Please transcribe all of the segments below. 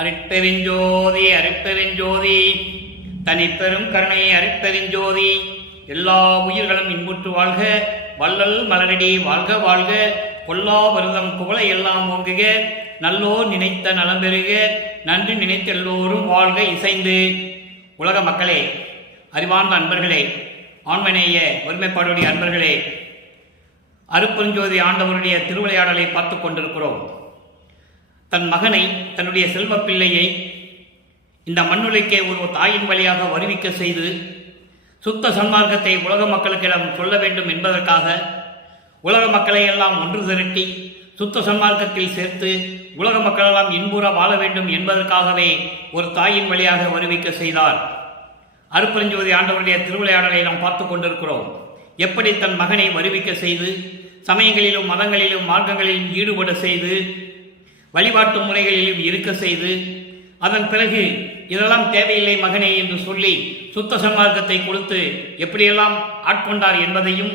அருட்பெருஞ்சோதி அருட்பெருஞ்சோதி தனிப்பெரும் கருணை அருட்பெருஞ்சோதி. எல்லா உயிர்களும் இன்புற்று வாழ்க, வள்ளல் மலரடி வாழ்க வாழ்க. கொல்லா வருதம் குவளை எல்லாம் ஓங்குக, நல்லோர் நினைத்த நலம் பெறுக, நன்றி நினைத்த எல்லோரும் வாழ்க இசைந்து. உலக மக்களே, அறிவார்ந்த அன்பர்களே, ஆண்மநேய ஒருமைப்பாடுடைய அன்பர்களே, அருட்பெருஞ்சோதி ஆண்டவருடைய திருவிளையாடலை பார்த்து கொண்டிருக்கிறோம். தன் மகனை, தன்னுடைய செல்வ பிள்ளையை இந்த மண்ணுலைக்கே ஒரு தாயின் வழியாக வருவிக்க செய்து சுத்த சன்மார்க்கத்தை உலக மக்களுக்கிடம் சொல்ல வேண்டும் என்பதற்காக உலக மக்களை எல்லாம் ஒன்று திரட்டி சுத்த சன்மார்க்கத்தில் சேர்த்து உலக மக்களெல்லாம் இன்புற வாழ வேண்டும் என்பதற்காகவே ஒரு தாயின் வழியாக வருவிக்க செய்தார். அருட்பெருஞ்சோதி ஆண்டவருடைய திருவிளையாடலை நாம் பார்த்து கொண்டிருக்கிறோம். எப்படி தன் மகனை வருவிக்க செய்து சமயங்களிலும் மதங்களிலும் மார்க்கங்களிலும் ஈடுபட செய்து வழிபாட்டு முறைகளிலும் இருக்க செய்து அதன் பிறகு இதெல்லாம் தேவையில்லை மகனே என்று சொல்லி சுத்த சன்மார்க்கத்தை கொடுத்து எப்படியெல்லாம் ஆட்கொண்டார் என்பதையும்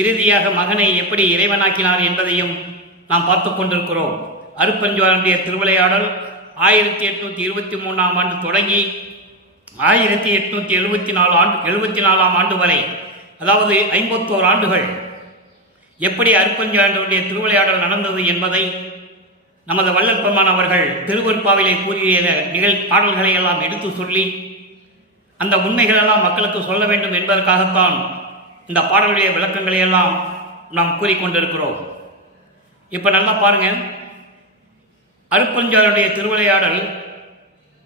இறுதியாக மகனை எப்படி இறைவனாக்கினார் என்பதையும் நாம் பார்த்து கொண்டிருக்கிறோம். அருட்பெருஞ்சோதியுடைய திருவிளையாடல் 1823ஆம் ஆண்டு தொடங்கி 1874ஆம் ஆண்டு வரை, அதாவது 51 ஆண்டுகள் எப்படி அருட்பெருஞ்சோதியுடைய திருவிளையாடல் நடந்தது என்பதை நமது வள்ளல் பெருமான் அவர்கள் திருவருட்பாவிலே கூறிய பாடல்களை எல்லாம் எடுத்து சொல்லி அந்த உண்மைகளெல்லாம் மக்களுக்கு சொல்ல வேண்டும் என்பதற்காகத்தான் இந்த பாடலுடைய விளக்கங்களை எல்லாம் நாம் கூறிக்கொண்டிருக்கிறோம். இப்போ நல்லா பாருங்க, அருட்பெருஞ்சோதியுடைய திருவிளையாடல்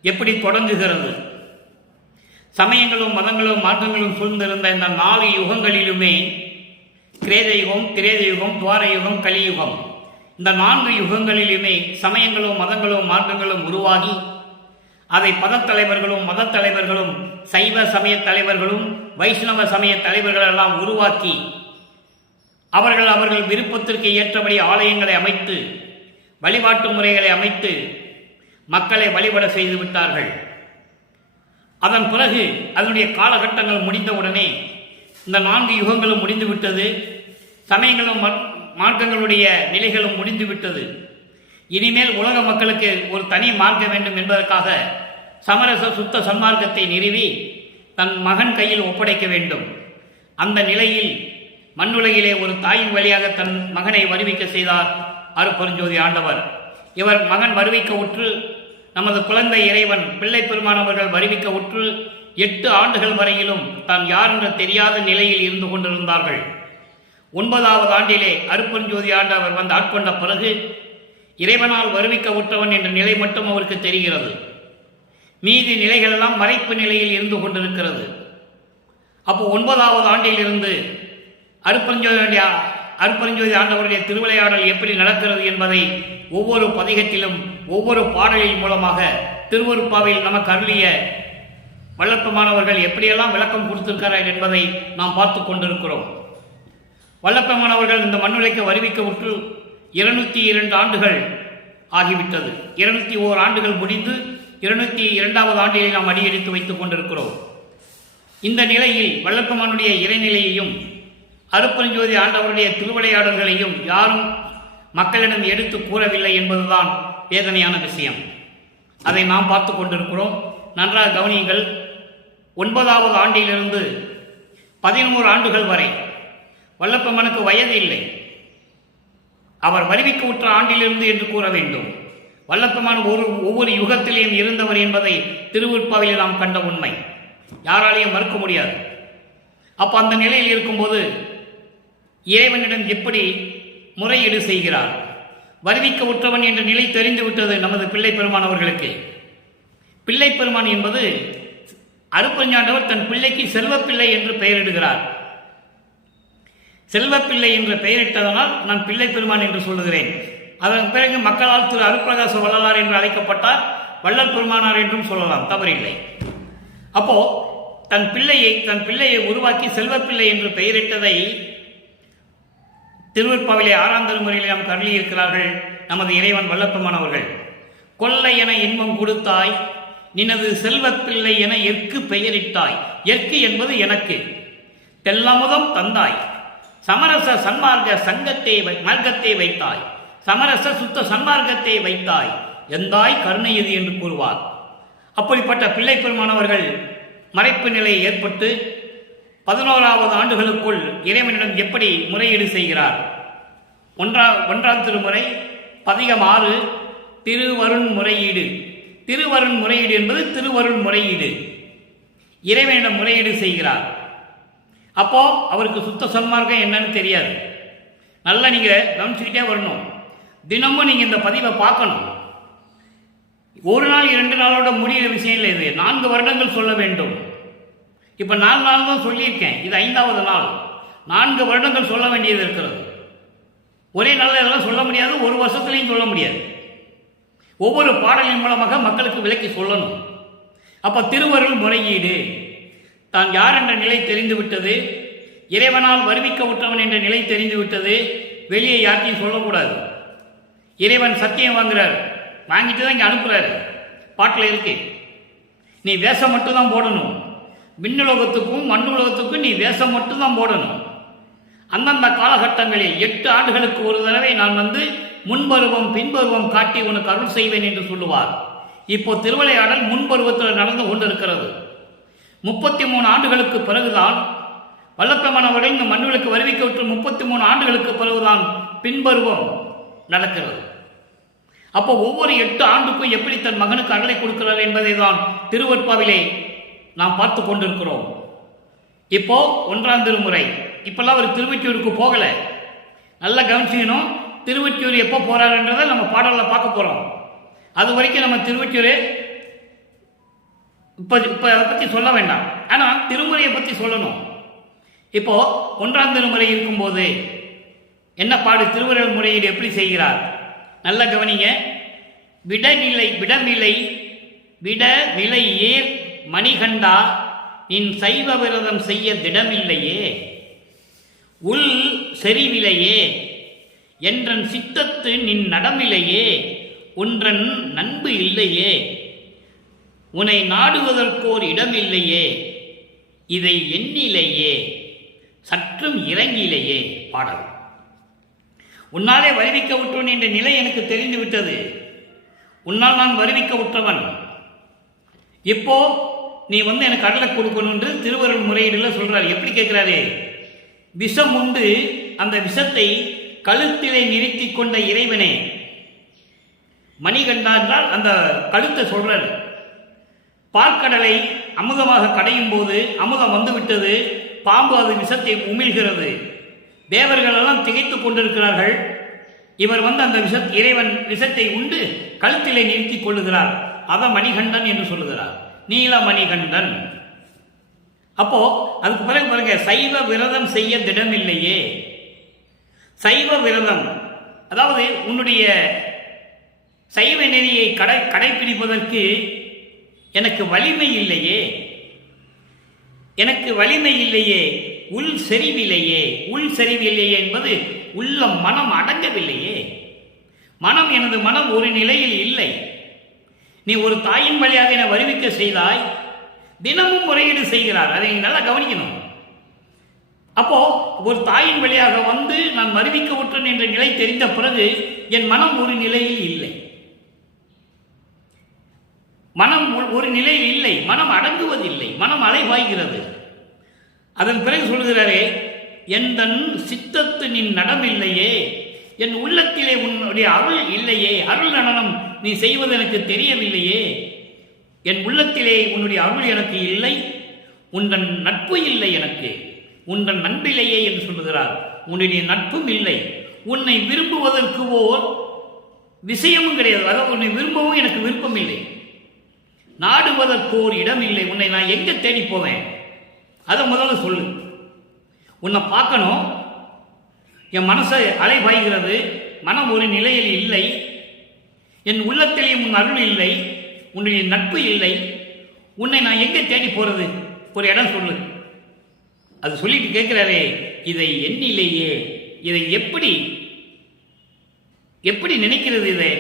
எப்படி தொடங்குகிறது. சமயங்களும் மதங்களும் மாற்றங்களும் சூழ்ந்திருந்த இந்த 4 யுகங்களிலுமே கிரேத யுகம், திரேத யுகம், துவார யுகம், கலியுகம், இந்த 4 யுகங்களிலுமே சமயங்களும் மதங்களும் மார்க்கங்களும் உருவாகி அதை பதத்தலைவர்களும் மத தலைவர்களும் சைவ சமய தலைவர்களும் வைஷ்ணவ சமய தலைவர்கள் எல்லாம் உருவாக்கி அவர்கள் விருப்பத்திற்கு ஏற்றபடி ஆலயங்களை அமைத்து வழிபாட்டு முறைகளை அமைத்து மக்களை வழிபட செய்து விட்டார்கள். அதன் பிறகு அதனுடைய காலகட்டங்கள் முடிந்தவுடனே இந்த 4 யுகங்களும் முடிந்துவிட்டது. சமயங்களும் மார்க்கங்களுடைய நிலைகளும் முடிந்துவிட்டது. இனிமேல் உலக மக்களுக்கு ஒரு தனி மார்க்க வேண்டும் என்பதற்காக சமரச சுத்த சன்மார்க்கத்தை நிறுவி தன் மகன் கையில் ஒப்படைக்க வேண்டும். அந்த நிலையில் மண்ணுலகிலே ஒரு தாயின் வழியாக தன் மகனை வருவிக்க செய்தார் அருட்பெருஞ்சோதி ஆண்டவர். இவர் மகன் வருவிக்க உற்று நமது குழந்தை இறைவன் பிள்ளை பெருமானவர்கள் வருவிக்க உற்று 8 ஆண்டுகள் வரையிலும் தான் யார் என்று தெரியாத நிலையில் இருந்து கொண்டிருந்தார்கள். 9வது ஆண்டிலே அருட்பெருஞ்சோதி ஆண்டவர் வந்து ஆட்கொண்ட பிறகு இறைவனால் வருவிக்க உற்றவன் என்ற நிலை மட்டும் அவருக்கு தெரிகிறது. மீதி நிலைகளெல்லாம் மறைப்பு நிலையில் இருந்து கொண்டிருக்கிறது. அப்போ 9வது ஆண்டிலிருந்து அருட்பெருஞ்சோதி ஆண்டவருடைய திருவிளையாடல் எப்படி நடக்கிறது என்பதை ஒவ்வொரு பதிகத்திலும் ஒவ்வொரு பாடலின் மூலமாக திருவருட்பாவில் நமக்கு அருளிய வள்ளற்பெருமானவர்கள் எப்படியெல்லாம் விளக்கம் கொடுத்திருக்கிறார் என்பதை நாம் பார்த்து கொண்டிருக்கிறோம். வள்ளற்பெருமானவர்கள் இந்த மண்ணுலைக்கு வருவிக்க உற்று 202 ஆண்டுகள் ஆகிவிட்டது. 201 ஆண்டுகள் முடிந்து 202வது ஆண்டிலே நாம் அடியெடுத்து வைத்துக் கொண்டிருக்கிறோம். இந்த நிலையில் வள்ளற்பெருமானுடைய இறைநிலையையும் அருட்பெருஞ்சோதி ஆண்டவருடைய திருவிளையாடல்களையும் யாரும் மக்களிடம் எடுத்து கூறவில்லை என்பதுதான் வேதனையான விஷயம். அதை நாம் பார்த்து கொண்டிருக்கிறோம். நன்றாக கவனியுங்கள். 9வது ஆண்டிலிருந்து 11 ஆண்டுகள் வரை வள்ளற்பெருமானுக்கு வயது இல்லை. அவர் வருவிக்க உற்ற ஆண்டிலிருந்து என்று கூற வேண்டும். வள்ளற்பெருமான் ஒவ்வொரு யுகத்திலேயும் இருந்தவர் என்பதை திருவருட்பாவிலே நாம் கண்ட உண்மை யாராலையும் மறுக்க முடியாது. அப்போ அந்த நிலையில் இருக்கும்போது இறைவனிடம் எப்படி முறையீடு செய்கிறார்? வருவிக்க உற்றவன் என்ற நிலை தெரிந்துவிட்டது நமது பிள்ளை பெருமான் அவர்களுக்கு. பிள்ளை பெருமான் என்பது அருட்பெருஞ்சாண்டவர் தன் பிள்ளைக்கு செல்வப்பிள்ளை என்று பெயரிடுகிறார். செல்வப்பிள்ளை என்று பெயரிட்டதனால் நான் பிள்ளை பெருமான் என்று சொல்லுகிறேன். அதன் பிறகு மக்களால் திரு அருட்பிரகாச வள்ளலார் என்று அழைக்கப்பட்டார். வள்ளல் பெருமானார் என்றும் சொல்லலாம், தவறில்லை. அப்போ தன் பிள்ளையை உருவாக்கி செல்வப்பிள்ளை என்று பெயரிட்டதை திருவருட்பாவிலே 6ஆம் திருமுறையிலே நாம் கருளியிருக்கிறார்கள் நமது இறைவன் வள்ளற்பெருமான் அவர்கள். கொல்லை என இன்பம் கொடுத்தாய், நினது செல்வப்பிள்ளை என எற்கு பெயரிட்டாய். எற்கு என்பது எனக்கு. தெல்லமுதம் தந்தாய், சமரச சன்மார்க்க சங்கத்தை மார்க்கத்தை வைத்தாய், சமரச சுத்த சன்மார்க்கத்தை வைத்தாய், எந்தாய் கருணை எது என்று கூறுவார். அப்படிப்பட்ட பிள்ளை பெருமானவர்கள் மறைப்பு நிலை ஏற்பட்டு 11வது ஆண்டுகளுக்குள் இறைவனிடம் எப்படி முறையீடு செய்கிறார்? ஒன்றாம் திருமுறை பதிகம் 6 திருவருண் முறையீடு. திருவருண் முறையீடு என்பது திருவருண் முறையீடு. இறைவனிடம் முறையீடு செய்கிறார். அப்போ அவருக்கு சுத்த சன்மார்க்கம் என்னன்னு தெரியாது. நல்லா நீங்க கவனிச்சுக்கிட்டே வரணும். தினமும் நீங்க இந்த பதிவை பார்க்கணும். ஒரு நாள் 2 நாளோட முடிகிற விஷயம் இல்லை. இது 4 வருடங்கள் சொல்ல வேண்டும். இப்ப 4 நாள் தான் சொல்லியிருக்கேன். இது 5வது நாள். 4 வருடங்கள் சொல்ல வேண்டியது இருக்கிறது. ஒரே நாளில் இதெல்லாம் சொல்ல முடியாது. ஒரு வருஷத்துலையும் சொல்ல முடியாது. ஒவ்வொரு பாடலின் மூலமாக மக்களுக்கு விளக்கி சொல்லணும். அப்ப திருவருள் முறையீடு, தான் யார் என்ற நிலை தெரிந்து விட்டது, இறைவனால் வருவிக்க விட்டவன் என்ற நிலை தெரிந்து விட்டது. வெளியே யார்த்தையும் சொல்லக்கூடாது. இறைவன் சத்தியம் வாங்குறார், வாங்கிட்டு தான் இங்கே அனுப்புறாரு. பாட்டில் இருக்கு, நீ வேஷம் மட்டும் தான் போடணும். விண்ணுலகத்துக்கும் மண்ணுலகத்துக்கும் நீ வேஷம் மட்டும் தான் போடணும். அந்தந்த காலகட்டங்களில் 8 ஆண்டுகளுக்கு ஒரு தடவை நான் வந்து முன்பருவம் பின்பருவம் காட்டி உனக்கு அருள் செய்வேன் என்று சொல்லுவார். இப்போ திருவிளையாடல் முன்பருவத்தில் நடந்து கொண்டிருக்கிறது. 33 ஆண்டுகளுக்கு பிறகுதான் வல்லப்பெருமான் அவர்கள் இந்த மண்ணுகளுக்கு வருவிக்க விட்டு 33 ஆண்டுகளுக்கு பிறகுதான் பின்பருவம் நடக்கிறது. அப்போ ஒவ்வொரு 8 ஆண்டுக்கும் எப்படி தன் மகனுக்கு அருளை கொடுக்கிறார் என்பதை தான் திருவற்பாவிலே நாம் பார்த்து கொண்டிருக்கிறோம். இப்போ 1ஆம் திருமுறை. இப்பெல்லாம் அவர் திருவொற்றியூருக்கு போகல. நல்லா கவனிச்சுக்கணும். திருவொற்றியூர் எப்போ போறாருன்றதை நம்ம பாடலில் பார்க்க போறோம். அது வரைக்கும் நம்ம திருவொற்றியூர் இப்போ அதை பற்றி சொல்ல வேண்டாம். ஆனால் திருமுறையை பற்றி சொல்லணும். இப்போ 1ஆம் திருமுறை இருக்கும்போது என்ன பாடு? திருவருள் முறையீடு எப்படி செய்கிறார்? நல்ல கவனிங்க. விடவிலை ஏர் மணிகண்டா நின் சைவ விரதம் செய்ய திடமில்லையே, உள் செறிவிலையே என்றன் சித்தத்து நின் நடமில்லையே, ஒன்றன் நண்பு இல்லையே, உன்னை நாடுவதற்கோர் இடமில்லையே, இதை எண்ணிலையே, சற்றும் இறங்கிலேயே. பாடல். உன்னாலே வருவிக்க விட்டவன் என்ற நிலை எனக்கு தெரிந்து விட்டது. உன்னால் நான் வருவிக்க விட்டவன். இப்போ நீ வந்து எனக்கு அருளை கொடுக்கணும் என்று திருவருள் முறையீடுல சொல்றாரு. எப்படி கேட்கிறாரு? விஷம் உண்டு, அந்த விஷத்தை கழுத்திலே நிறுத்தி கொண்ட இறைவனே. மணிகண்டா என்றால் அந்த கழுத்தை சொல்றாரு. பார்க்கடலை அமுதமாக கடையும் போது அமுதம் வந்துவிட்டது. பாம்பு அது விஷத்தை உமிழ்கிறது. தேவர்கள் எல்லாம் திகைத்துக் கொண்டிருக்கிறார்கள். இவர் வந்து அந்த இறைவன் விஷத்தை உண்டு கழுத்திலே நிறுத்திக் கொள்ளுகிறார். அத மணிகண்டன் என்று சொல்லுகிறார். நீல மணிகண்டன். அப்போ அதுக்கு பிறகு பாருங்க, சைவ விரதம் செய்ய திடமில்லையே. சைவ விரதம் அதாவது உன்னுடைய சைவ நெறியை கடைபிடிப்பதற்கு எனக்கு வலிமை இல்லையே, எனக்கு வலிமை இல்லையே, உள் செறிவில்லையே. உள் செறிவில்லையே என்பது உள்ள மனம் அடங்கவில்லையே. மனம், எனது மனம் ஒரு நிலையில் இல்லை. நீ ஒரு தாயின் வழியாக என வருவிக்க செய்தாய். தினமும் முறையீடு செய்கிறார். அதை நல்லா கவனிக்கணும். அப்போ ஒரு தாயின் வழியாக வந்து நான் வருவிக்க விட்டேன் என்ற நிலை தெரிந்த பிறகு என் மனம் ஒரு நிலையில் இல்லை. மனம் ஒரு நிலையில் இல்லை. மனம் அடங்குவதில்லை. மனம் அலைவாய்கிறது. அதன் பிறகு சொல்கிறாரே, எந்தன் சித்தத்து நின் நடமில்லையே, என் உள்ளத்திலே உன்னுடைய அருள் இல்லையே, அருள் நடனம் நீ செய்வது எனக்கு தெரியவில்லையே, என் உள்ளத்திலே உன்னுடைய அருள் எனக்கு இல்லை, உந்தன் நட்பு இல்லை எனக்கு, உந்தன் நண்பில்லையே என்று சொல்லுகிறார். உன்னுடைய நட்பும் இல்லை. உன்னை விரும்புவதற்கு ஓர் விஷயமும் கிடையாது. அதாவது உன்னை விரும்பவும் எனக்கு விருப்பம் இல்லை. நாடுவதற்கு ஒரு இடம் இல்லை. உன்னை நான் எங்க தேடி போவேன்? அதை முதல்ல சொல்லு. உன்னை பார்க்கணும். என் மனசை அலைபாய்கிறது. மனம் ஒரு நிலையில் இல்லை. என் உள்ளத்திலேயும் உன் அருள் இல்லை, உன்னுடைய நட்பு இல்லை. உன்னை நான் எங்கே தேடி போறது? ஒரு இடம் சொல்லு. அது சொல்லிட்டு கேட்கிறாரே, இதை எண்ணிலேயே, இதை எப்படி நினைக்கிறது? இதை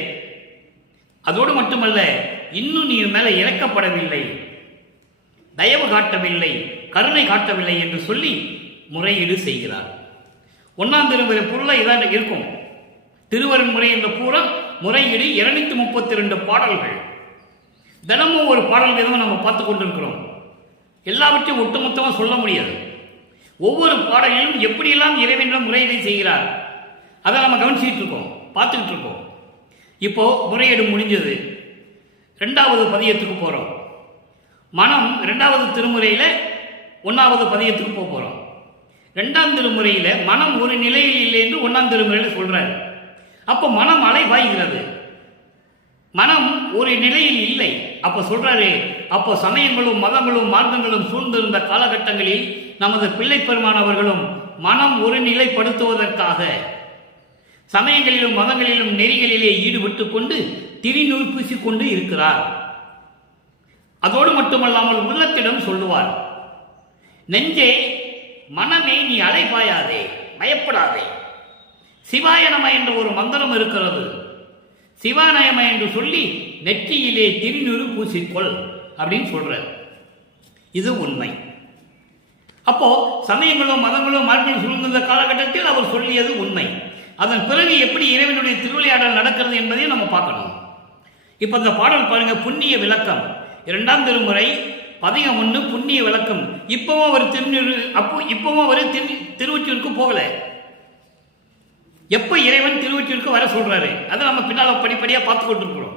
அதோடு மட்டுமல்ல, இன்னும் நீ மேல இறக்கப்படவில்லை, தயவு காட்டவில்லை, கருணை காட்டவில்லை என்று சொல்லி முறையீடு செய்கிறார். 1ஆம் திருமுறை பொருளை இதான் இருக்கும். திருவருள் முறை என்ற பூரா முறையீடு 232 பாடல்கள். தினமும் ஒரு பாடல் வீதம் நம்ம பார்த்து கொண்டிருக்கிறோம். எல்லாவற்றையும் ஒட்டுமொத்தமாக சொல்ல முடியாது. ஒவ்வொரு பாடலிலும் எப்படியெல்லாம் இறைவனிடம் முறையீடு செய்கிறார் அதை நம்ம கவனிச்சுட்டு இருக்கோம், பார்த்துக்கிட்டு இருக்கோம். இப்போ முறையீடு முடிஞ்சது, 2வது பதியத்துக்கு போகிறோம். மனம் 2வது திருமுறையில் 1வது பதியத்துக்கு போக போகிறோம். 2ஆம் திருமுறையில் மனம் ஒரு நிலையில் இல்லை என்று 1ஆம் திருமுறையில் சொல்றாரு. அப்போ மனம் அலைபாய்கிறது, மனம் ஒரு நிலையில் இல்லை. அப்போ சொல்றாரு, அப்போ சமயங்களும் மதங்களும் மார்க்கங்களும் சூழ்ந்திருந்த காலகட்டங்களில் நமது பிள்ளை பெருமானவர்களும் மனம் ஒரு நிலைப்படுத்துவதற்காக சமயங்களிலும் மதங்களிலும் நெறிகளிலே ஈடுபட்டு கொண்டு திரிநூல் பூசிக்கொண்டு இருக்கிறார். அதோடு மட்டுமல்லாமல் உள்ளத்திடம் சொல்லுவார், நெஞ்சே மனமே நீ அலைபாயாதே, பயப்படாதே, சிவாய நம என்ற ஒரு மந்திரம் இருக்கிறது, சிவானயம என்று சொல்லி நெற்றியிலே திரிநூறு பூசிக்கொள் அப்படின்னு சொல்ற. இது உண்மை. அப்போ சமயங்களோ மதங்களோ மார்க்கம் சூழ்ந்த காலகட்டத்தில் அவர் சொல்லியது உண்மை. அதன் பிறகு எப்படி இறைவனுடைய திருவிளையாடல் நடக்கிறது என்பதையும் நம்ம பார்க்கணும். இப்ப இந்த பாடல் பாருங்க, புண்ணிய விளக்கம் 2ஆம் திருமுறை பதிகம் 1 புண்ணிய விளக்கம். இப்பவும் அவர் இப்பவும் அவர் திருவொற்றியூருக்கு போகல. எப்ப இறைவன் திருவொற்றியூருக்கு வர சொல்றாரு அதை நம்ம பின்னால படிப்படியா பார்த்து கொண்டிருக்கிறோம்.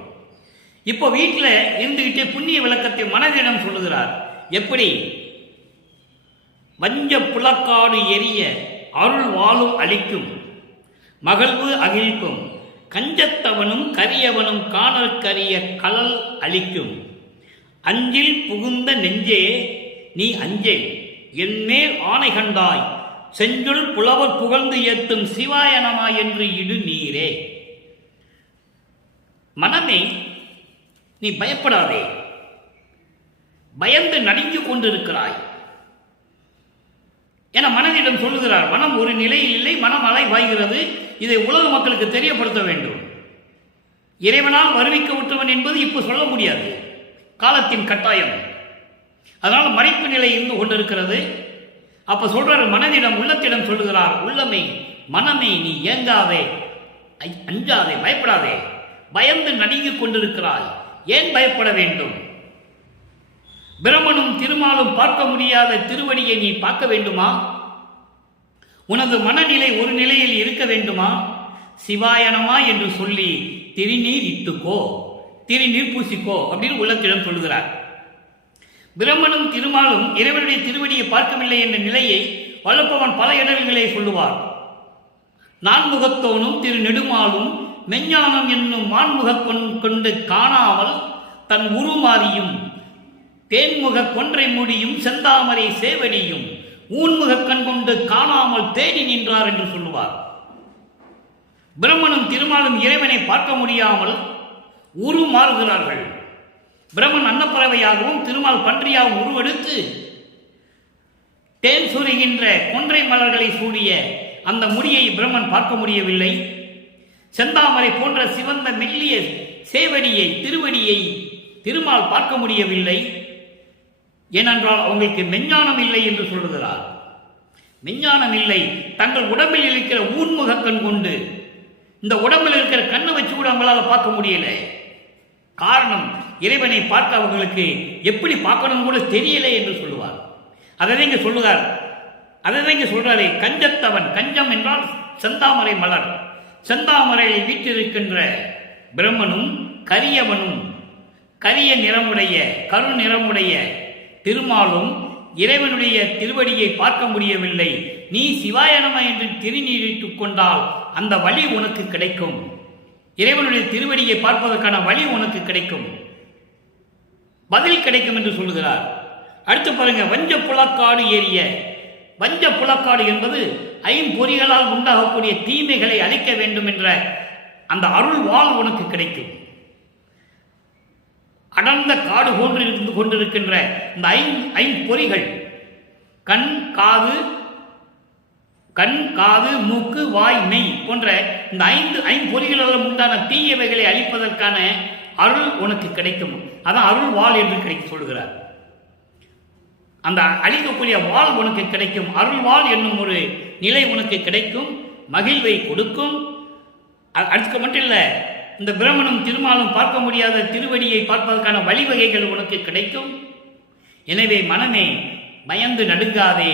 இப்போ வீட்டில் இருந்துகிட்டே புண்ணிய விளக்கத்தை மனதிடம் சொல்லுகிறார். எப்படி? வஞ்ச புலக்காடு எரிய அருள் வாழும் அளிக்கும் மகிழ்வு அகிழ்க்கும் கஞ்சத்தவனும் கரியவனும் காணற்கரிய கலல் அளிக்கும் அஞ்சில் புகுந்த நெஞ்சே நீ அஞ்சேல் என்மேல் ஆணை கண்டாய் செஞ்சொல் புலவர் புகழ்ந்து ஏத்தும் சிவாயனமா என்று இடு நீரே. மனமே நீ பயப்படாதே, பயந்து நடுங்கிக் கொண்டிருக்கிறாய் என மனதிடம் சொல்லுகிறார். மனம் ஒரு நிலையில் இல்லை, மனம் அலைபாய்கிறது. இதை உலக மக்களுக்கு தெரியப்படுத்த வேண்டும். இறைவனால் வருவிக்க விட்டவன் என்பது இப்போ சொல்ல முடியாது, காலத்தின் கட்டாயம். அதனால் மறைப்பு நிலை இருந்து கொண்டிருக்கிறது. அப்ப சொல்றாரு, மனதிடம் உள்ளத்திடம் சொல்லுகிறார், உள்ளமே மனமே நீ ஏங்காதே, அஞ்சாதே, பயப்படாதே, பயந்து நடுங்கிக் கொண்டிருக்கிறாய். ஏன் பயப்பட வேண்டும்? பிரமனும் திருமாலும் பார்க்க முடியாத திருவடியை நீ பார்க்க வேண்டுமா? உனது மனநிலை ஒரு நிலையில் இருக்க வேண்டுமா? சிவாயனமா என்று சொல்லி திருநீர் இட்டுக்கோ, திருநீர் பூசிக்கோ அப்படின்னு உள்ளத்திடம் சொல்லுகிறார். பிரம்மனும் திருமாலும் இறைவனுடைய திருவடியை பார்க்கவில்லை என்ற நிலையை வளர்ப்பவன் பல இடங்களிலே சொல்லுவார். நான்முகத்தோனும் திரு நெடுமாலும் மெஞ்ஞானம் என்னும் மான்முகக் கொண்டு காணாமல் தன் உருமாறியும் தேன்முக கொன்றை முடியும் செந்தாமரை சேவடியும் ஊன்முக கண் கொண்டு காணாமல் தேடி நின்றார் என்று சொல்லுவார். பிரம்மனும் திருமாலும் இறைவனை பார்க்க முடியாமல் உருமாறுகிறார்கள். பிரம்மன் அன்னப்பறவையாகவும் திருமால் பன்றியாகவும் உருவெடுத்து தேன் சுரிகின்ற கொன்றை மலர்களை சூடிய அந்த முடியை பிரம்மன் பார்க்க முடியவில்லை. செந்தாமரை போன்ற சிவந்த மெல்லிய சேவடியை திருவடியை திருமால் பார்க்க முடியவில்லை. ஏனென்றால் அவங்களுக்கு மெஞ்ஞானம் இல்லை என்று சொல்லுகிறார். மெஞ்ஞானம் இல்லை. தங்கள் உடம்பில் இருக்கிற ஊன்முக கண் கொண்டு இந்த உடம்பில் இருக்கிற கண்ணை வச்சு கூட அவங்களால பார்க்க முடியல. காரணம், இறைவனை பார்க்க அவங்களுக்கு எப்படி பார்க்கணும் கூட தெரியலை என்று சொல்லுவார். அதை இங்க சொல்லுவார். அதை இங்க சொல்றாரு, கஞ்சத்தவன். கஞ்சம் என்றால் செந்தாமரை மலர். செந்தாமரையில் வீற்றிருக்கின்ற பிரம்மனும் கரியவனும் கரிய நிறமுடைய கரு நிறமுடைய திருமாலும் இறைவனுடைய திருவடியை பார்க்க முடியவில்லை. நீ சிவாயனம என்று திருநீரிட்டுக் கொண்டால் அந்த வழி உனக்கு கிடைக்கும். இறைவனுடைய திருவடியை பார்ப்பதற்கான வழி உனக்கு கிடைக்கும், பதில் கிடைக்கும் என்று சொல்லுகிறார். அடுத்து பாருங்க, வஞ்ச புலக்காடு ஏறிய. வஞ்ச புலக்காடு என்பது ஐம்பொறிகளால் உண்டாகக்கூடிய தீமைகளை அழிக்க வேண்டும் என்ற அந்த அருள் வாழ் உனக்கு கிடைக்கும். அடர்ந்த காடு போன்று இருந்து கொண்டிருக்கின்ற இந்த ஐம்பொறிகள் கண் காது மூக்கு வாய் மெய் போன்ற இந்த ஐம்பொறிகளால் உண்டான தீயவைகளை அழிப்பதற்கான அருள் உனக்கு கிடைக்கும். அதான் அருள் வாழ் என்று கிடைக்கும் சொல்கிறார். அந்த அழிக்கக்கூடிய வாழ் உனக்கு கிடைக்கும். அருள் வாழ் என்னும் ஒரு நிலை உனக்கு கிடைக்கும், மகிழ்வை கொடுக்கும். அதுக்கு மட்டும் இல்லை, இந்த பிரமனும் திருமாலும் பார்க்க முடியாத திருவடியை பார்ப்பதற்கான வழிவகைகள் உனக்கு கிடைக்கும். எனவே மனமே பயந்து நடுங்காதே,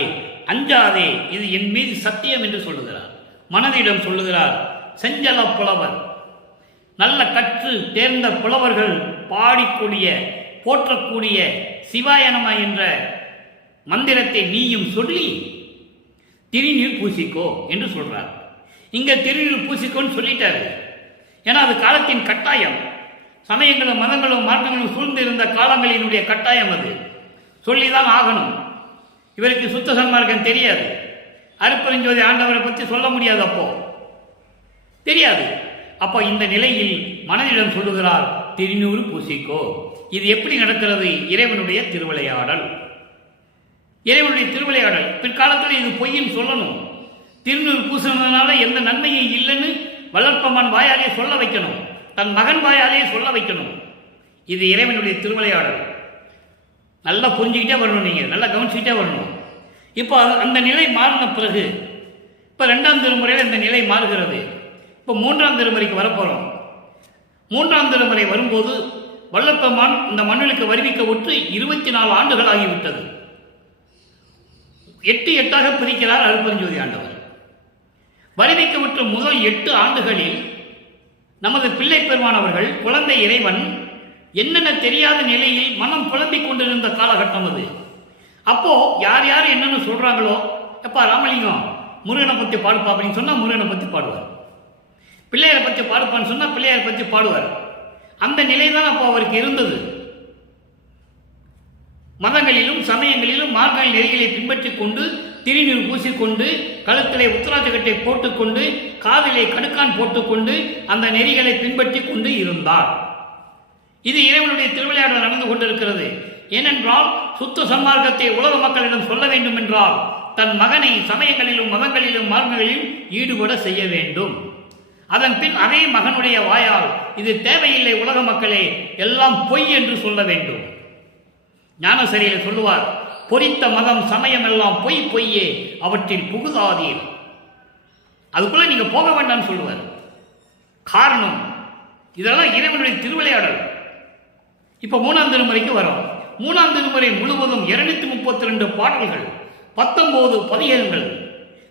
அஞ்சாதே, இது என் மீது சத்தியம் என்று சொல்லுகிறார். மனதிடம் சொல்லுகிறார். செஞ்சல புலவர், நல்ல கற்று தேர்ந்த புலவர்கள் பாடிக்கூடிய போற்றக்கூடிய சிவாயனமா என்ற மந்திரத்தை நீயும் சொல்லி திருநீர் பூசிக்கோ என்று சொல்றார். இங்க திருநீர் பூசிக்கோன்னு சொல்லிட்டாரு. ஏன்னா அது காலத்தின் கட்டாயம். சமயங்களும் மதங்களும் மார்க்கங்களும் சூழ்ந்து இருந்த காலங்களினுடைய கட்டாயம். அது சொல்லிதான் ஆகணும். இவருக்கு சுத்த சன்மார்க்கம் தெரியாது. அருட்பெருஞ்சோதி ஆண்டவரை பற்றி சொல்ல முடியாது. அப்போ தெரியாது. அப்போ இந்த நிலையில் மனதிடம் சொல்லுகிறார், திருநூறு பூசிக்கோ. இது எப்படி நடக்கிறது? இறைவனுடைய திருவிளையாடல். இறைவனுடைய திருவிளையாடல். பிற்காலத்தில் இது பொய்ன்னு சொல்லணும். திருநூறு பூசினதுனால எந்த நன்மையும் இல்லைன்னு வளர்ப்பமான் வாயாலே சொல்ல வைக்கணும். தன் மகன் வாயாலே சொல்ல வைக்கணும். இது இறைவனுடைய திருவிளையாடல். நல்லா புரிஞ்சுக்கிட்டே வரணும். நீங்கள் நல்லா கவனிச்சுக்கிட்டே வரணும். இப்போ அந்த நிலை மாறின பிறகு இப்போ 2ஆம் திருமுறையில் இந்த நிலை மாறுகிறது. இப்போ 3ஆம் திருமுறைக்கு வரப்போகிறோம். 3ஆம் திருமுறை வரும்போது வல்லப்பெருமான் இந்த மண்ணுக்கு வருவிக்க விட்டு 24 ஆண்டுகள் ஆகிவிட்டது. 8 பிரிக்கிறார் அருட்பெருஞ்சோதி ஆண்டவர். வருவிக்க விட்ட முதல் 8 ஆண்டுகளில் நமது பிள்ளை பெருமான் அவர்கள் குழந்தை இறைவன் என்னென்ன தெரியாத நிலையில் மனம் குழம்பிக் கொண்டிருந்த காலகட்டம் அது. அப்போ யார் யார் என்னென்ன சொல்றாங்களோ, எப்பா ராமலிங்கம் முருகனை பற்றி பாடுப்பா அப்படின்னு சொன்னா முருகனை பற்றி பாடுவார். பிள்ளையாரை பற்றி பாடுப்பான்னு சொன்னா பிள்ளையாரை பற்றி பாடுவார். அந்த நிலை தான் அப்போ அவருக்கு இருந்தது. மதங்களிலும் சமயங்களிலும் மார்க்க நெறிகளை பின்பற்றி கொண்டு திருநீர் பூசிக்கொண்டு கழுத்திலே உத்தராட்சக்கட்டை போட்டுக்கொண்டு காதிலே கடுக்கான் போட்டுக்கொண்டு அந்த நெறிகளை பின்பற்றி கொண்டு இருந்தார். இது இறைவனுடைய திருவிளையாடல் நடந்து கொண்டிருக்கிறது. ஏனென்றால் சுத்த சன்மார்க்கத்தை உலக மக்களிடம் சொல்ல வேண்டும் என்றால் தன் மகனை சமயங்களிலும் மதங்களிலும் மார்க்கங்களிலும் ஈடுபட செய்ய வேண்டும். அதன் பின் அதே மகனுடைய வாயால் இது தேவையில்லை உலக மக்களே, எல்லாம் பொய் என்று சொல்ல வேண்டும். ஞானசரியில சொல்லுவார், பொறித்த மதம் சமயம் எல்லாம் பொய் பொய்யே, அவற்றில் புகுதாதீர். அதுக்குள்ள நீங்க போக வேண்டாம்னு சொல்லுவார். காரணம் இதெல்லாம் இறைவனுடைய திருவிளையாடல். இப்ப 3ஆம் திருமுறைக்கு வரோம். 3ஆம் திருமுறை முழுவதும் 232 பாடல்கள், 19 பதிகங்கள்.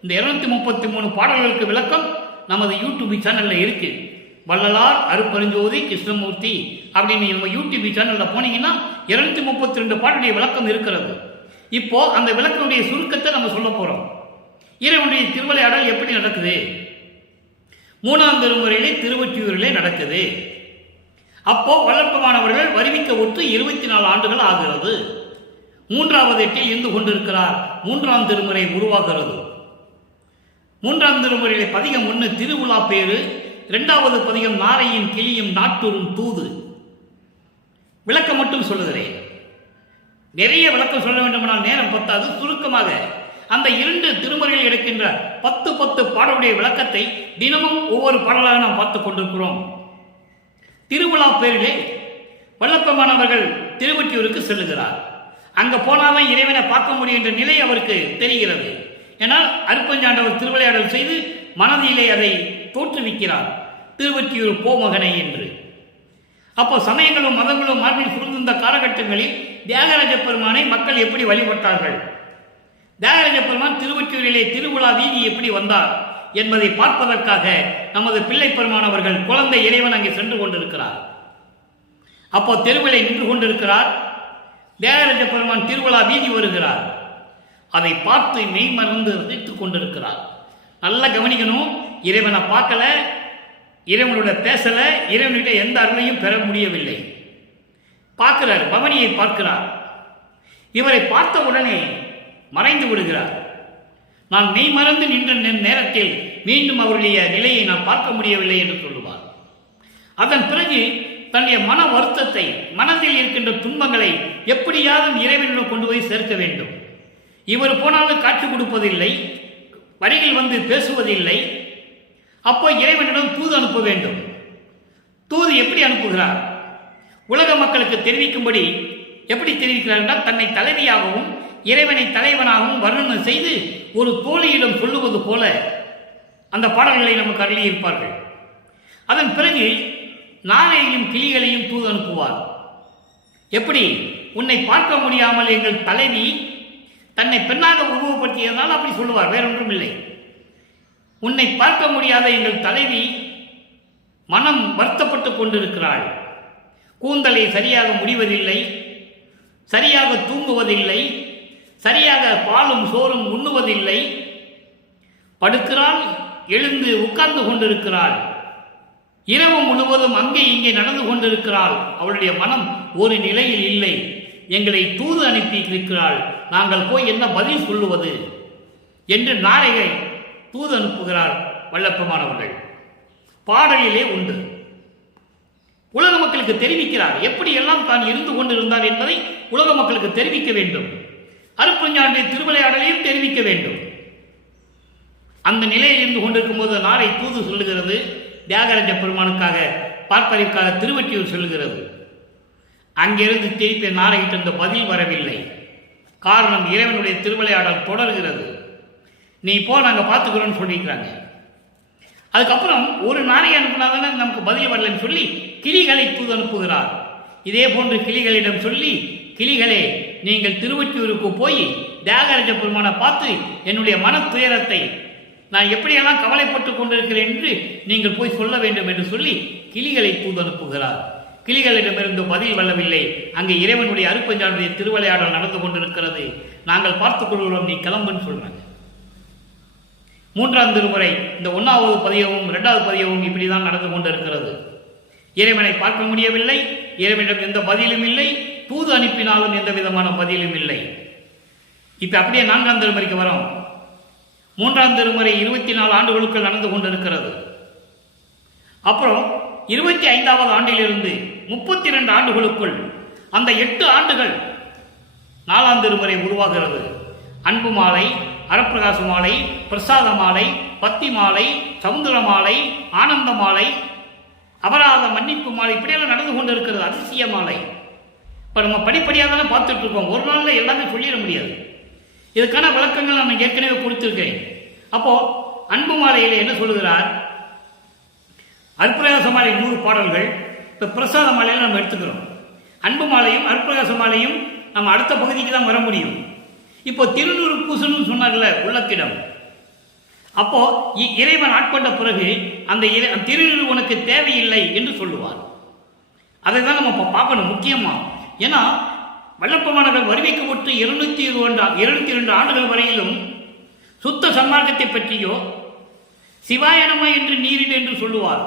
இந்த 233 பாடல்களுக்கு விளக்கம் நமது யூடியூப் சேனல்ல இருக்கு. வள்ளலார் அருட்பெருஞ்சோதி கிருஷ்ணமூர்த்தி அப்படின்னு நம்ம யூடியூப் சேனல்ல போனீங்கன்னா 232 பாடலுடைய விளக்கம் இருக்கிறது. இப்போ அந்த விளக்கனுடைய சுருக்கத்தை நம்ம சொல்ல போறோம். இறைவனுடைய திருவிளையாடல் எப்படி நடக்குது? 3ஆம் திருமுறையிலே திருவொற்றியூரிலே நடக்குது. அப்போ வல்லற்பமானவர்கள் வருவிக்க ஒற்று 24 ஆண்டுகள் ஆகிறது. 3வது எட்டில் இருந்து கொண்டிருக்கிறார். 3ஆம் திருமுறை உருவாகிறது. 3ஆம் திருமுறையிலே பதிகம் 1 திருவிழா பேரு, 2வது பதிகம் நாரையின் கிளியும் நாட்டூரும் தூது. விளக்கம் மட்டும் சொல்லுகிறேன். நிறைய விளக்கம் சொல்ல வேண்டுமானால் நேரம் பத்தாது. சுருக்கமாக அந்த 2 திருமுறைகள் எடுக்கின்ற 10 பாடலுடைய விளக்கத்தை தினமும் ஒவ்வொரு பாடலாக நாம் பார்த்துக் கொண்டிருக்கிறோம். திருவிழா பேரிலே வல்லப்பெருமானவர்கள் திருவொற்றியூருக்கு செல்லுகிறார். அங்க போனாதான் இறைவனை பார்க்க முடியும் என்ற நிலை அவருக்கு தெரிகிறது. ஏனால் அருட்பெருஞ்சாண்டவர் திருவிளையாடல் செய்து மனதிலே அதை தோற்றுவிக்கிறார், திருவொற்றியூர் போமகனை என்று. அப்போ சமயங்களும் மதங்களும் மாற்றி சுழ்ந்த காலகட்டங்களில் தியாகராஜ பெருமானை மக்கள் எப்படி வழிபட்டார்கள், தியாகராஜ பெருமான் திருவொற்றியூரிலே திருவிழா வீதி எப்படி வந்தார் என்பதை பார்ப்பதற்காக நமது பிள்ளை பெருமான் அவர்கள் குழந்தை இறைவன் அங்கே சென்று கொண்டிருக்கிறார். அப்போ தெருவிலை நின்று கொண்டிருக்கிறார். தியாகராஜ பெருமான் திருவிழா வீதி வருகிறார். அதை பார்த்து மெய் மறந்து ரசித்துக் கொண்டிருக்கிறார். நல்லா கவனிக்கணும். இறைவனை பார்க்கல, இறைவனோட பேசல, இறைவனிட்ட எந்த அருளையும் பெற முடியவில்லை. பார்க்கிறார், பவனியை பார்க்கிறார். இவரை பார்த்த உடனே மறைந்து விடுகிறார். நான் மெய் மறந்து நின்ற நேரத்தில் மீண்டும் அவருடைய நிலையை நான் பார்க்க முடியவில்லை என்று சொல்லுவார். அதன் பிறகு தன்னுடைய மன வருத்தத்தை, மனதில் இருக்கின்ற துன்பங்களை எப்படியாவது இறைவனிடம் கொண்டு போய் சேர்க்க வேண்டும். இவர் போனாலும் காட்சி கொடுப்பதில்லை, வரிகள் வந்து பேசுவதில்லை. அப்போ இறைவனிடம் தூது அனுப்ப வேண்டும். தூது எப்படி அனுப்புகிறார்? உலக மக்களுக்கு தெரிவிக்கும்படி எப்படி தெரிவிக்கிறார் என்றால், தன்னை தலைவியாகவும் இறைவனை தலைவனாகவும் வர்ணனை செய்து ஒரு தோழியிடம் சொல்லுவது போல அந்த பாடல்களை நமக்கு அருளியிருப்பார்கள். அதன் பிறகு நாரையையும் கிளிகளையும் தூது அனுப்புவார். எப்படி? உன்னை பார்க்க முடியாமல் எங்கள் தலைவி தன்னை பெண்ணாக உருவப்படுத்தியதால் அப்படி சொல்லுவார், வேறொன்றும் இல்லை. உன்னை பார்க்க முடியாத எங்கள் தலைவி மனம் வருத்தப்பட்டு கொண்டிருக்கிறாள். கூந்தலை சரியாக முடிவதில்லை, சரியாக தூங்குவதில்லை, சரியாக பாலும் சோறும் உண்ணுவதில்லை, படுக்கிறாள், எழுந்து உட்கார்ந்து கொண்டிருக்கிறாள், இரவு முழுவதும் அங்கே இங்கே நடந்து கொண்டிருக்கிறாள். அவளுடைய மனம் ஒரு நிலையில் இல்லை. எங்களை தூது அனுப்பி இருக்கிறாள், நாங்கள் போய் என்ன பதில் சொல்லுவது என்று நாரையை தூது அனுப்புகிறார் வல்லப்பமானவர்கள். பாடலிலே உண்டு. உலக மக்களுக்கு தெரிவிக்கிறார், எப்படியெல்லாம் தான் இருந்து கொண்டிருந்தார் என்பதை உலக மக்களுக்கு தெரிவிக்க வேண்டும். அருட்பெருஞ்சாண்டிய திருவிளையாடலையும் தெரிவிக்க வேண்டும். அந்த நிலையில் இருந்து கொண்டிருக்கும் போது நாரை தூது சொல்லுகிறது, தியாகராஜ பெருமானுக்காக பார்ப்பதற்காக திருவற்றியூர் சொல்லுகிறது. அங்கிருந்து திருப்பி நாரையிட்டு அந்த பதில் வரவில்லை. காரணம், இறைவனுடைய திருவிளையாடல் தொடர்கிறது. நீ போ, நாங்கள் பார்த்துக்கிறோன்னு சொல்லிக்கிறாங்க. அதுக்கப்புறம் ஒரு நாரை அனுப்பினாதானே நமக்கு பதில் வரலன்னு சொல்லி கிளிகளை தூது அனுப்புகிறார். இதே போன்று கிளிகளிடம் சொல்லி, கிளிகளே நீங்கள் திருவற்றியூருக்கு போய் தியாகராஜ பெருமானை பார்த்து என்னுடைய மன துயரத்தை நான் எப்படியெல்லாம் கவலைப்பட்டு கொண்டிருக்கிறேன் என்று நீங்கள் போய் சொல்ல வேண்டும் என்று சொல்லி கிளிகளை தூது அனுப்புகிறார். கிளிகளிடமிருந்து பதில் வரவில்லை. அங்கே இறைவனுடைய அருட்பெருஞ்சாண்டிய திருவிளையாடல் நடந்து கொண்டிருக்கிறது. நாங்கள் பார்த்துக் கொள்கிறோம், நீ கிளம்புன்னு சொல்றாங்க. மூன்றாம் திருமுறை இந்த 1வது பதியமும் 2வது பதியமும் இப்படிதான் நடந்து கொண்டிருக்கிறது. இறைவனை பார்க்க முடியவில்லை, இறைவனிடம் எந்த பதிலும் இல்லை, தூது அனுப்பினாலும் எந்த விதமான பதிலும் இல்லை. இப்ப அப்படியே 4ஆம் திருமுறைக்கு வரோம். 3ஆம் திருமுறை 24 ஆண்டுகளுக்குள் நடந்து கொண்டிருக்கிறது. அப்புறம் 25வது ஆண்டிலிருந்து 32 ஆண்டுகளுக்குள் அந்த 8 ஆண்டுகள் 4ஆம் திருமுறை உருவாகிறது. அன்பு மாலை, அறப்பிரகாச மாலை, பிரசாத மாலை, பத்தி மாலை, சமுத்திர மாலை, ஆனந்த மாலை, அபராத மன்னிப்பு மாலை, இப்படியெல்லாம் நடந்து கொண்டிருக்கிறது. அதிசய மாலை. இப்போ நம்ம படிப்படியாக தானே பார்த்துட்டு இருக்கோம். ஒரு நாளில் எல்லாமே சொல்லிட முடியாது. இதுக்கான விளக்கங்கள் நான் ஏற்கனவே கொடுத்துருக்கேன். அப்போ அன்பு மாலையில் என்ன சொல்லுகிறார்? அற்புதகாச மாலை 100 பாடல்கள். இப்போ பிரசாத மாலையில் நம்ம எடுத்துக்கிறோம். அன்பு மாலையும் அற்புதகாச மாலையும் நம்ம அடுத்த பகுதிக்கு தான் வர முடியும். இப்போ திருநூறு பூசணும்னு சொன்னார்ல உள்ளத்திடம். அப்போ இறைவன் ஆட்கொண்ட பிறகு அந்த திருநூறு உனக்கு தேவையில்லை என்று சொல்லுவார். அதை தான் நம்ம பார்க்கணும் முக்கியமா. ஏன்னா வல்லப்பமானவர்கள் வருவிக்கப்பட்டு 202 ஆண்டுகள் வரையிலும் சுத்த சன்மார்க்கத்தை பற்றியோ சிவாயனமா என்று நீரிடு என்று சொல்லுவார்.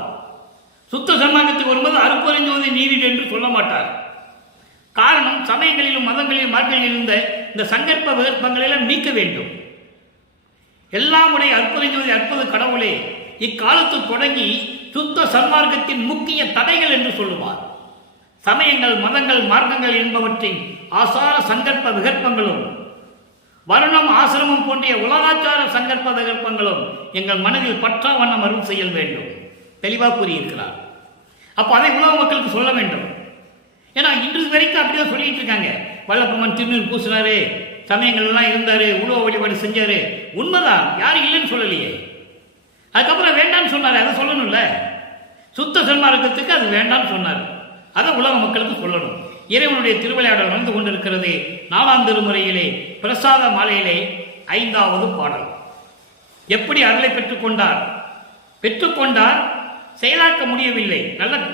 சுத்த சன்மார்க்கத்துக்கு வரும்போது அருப்பறிஞ்சோதை நீரிடு என்று சொல்ல மாட்டார். காரணம், சமயங்களிலும் மதங்களிலும் மார்க்கங்களில் இருந்த இந்த சங்கற்ப விகற்பங்களெல்லாம் நீக்க வேண்டும். எல்லாம் உடைய அற்புதஞ்சோதி அற்புத கடவுளே இக்காலத்தில் தொடங்கி சுத்த சன்மார்க்கத்தின் முக்கிய தடைகள் என்று சொல்லுவார். சமயங்கள், மதங்கள், மார்க்கங்கள் என்பவற்றின் ஆசார சங்கற்ப விகற்பங்களும் வருணம், ஆசிரமம் போன்ற உலகாச்சார சங்கற்ப விகற்பங்களும் எங்கள் மனதில் பற்றா வண்ணம் அருள் செய்ய வேண்டும். தெளிவாக கூறியிருக்கிறார். அப்போ அதை உலக மக்களுக்கு சொல்ல வேண்டும். ஏன்னா இன்று வரைக்கும் அப்படிதான் சொல்லிட்டு இருக்காங்க. வல்லப்பெருமான் திருநீர் பூசினாரு, சமயங்கள் எல்லாம் இருந்தாரு, உலக வழிபாடு செஞ்சாரு. உண்மைதான், யாரும் இல்லைன்னு சொல்லலையே. அதுக்கப்புறம் வேண்டாம்னு சொன்னாரு, அதை சொல்லணும்ல. சுத்த சன்மார்க்கத்துக்கு அது வேண்டாம்னு சொன்னார். அதை உலக மக்களுக்கு சொல்லணும். இறைவனுடைய திருவிளையாடல் நடந்து கொண்டிருக்கிறது. 4ஆம் திருமுறையிலே பிரசாத மாலையிலே 5வது பாடல். எப்படி அருளை பெற்றுக்கொண்டார் செயலாக்க முடியவில்லை.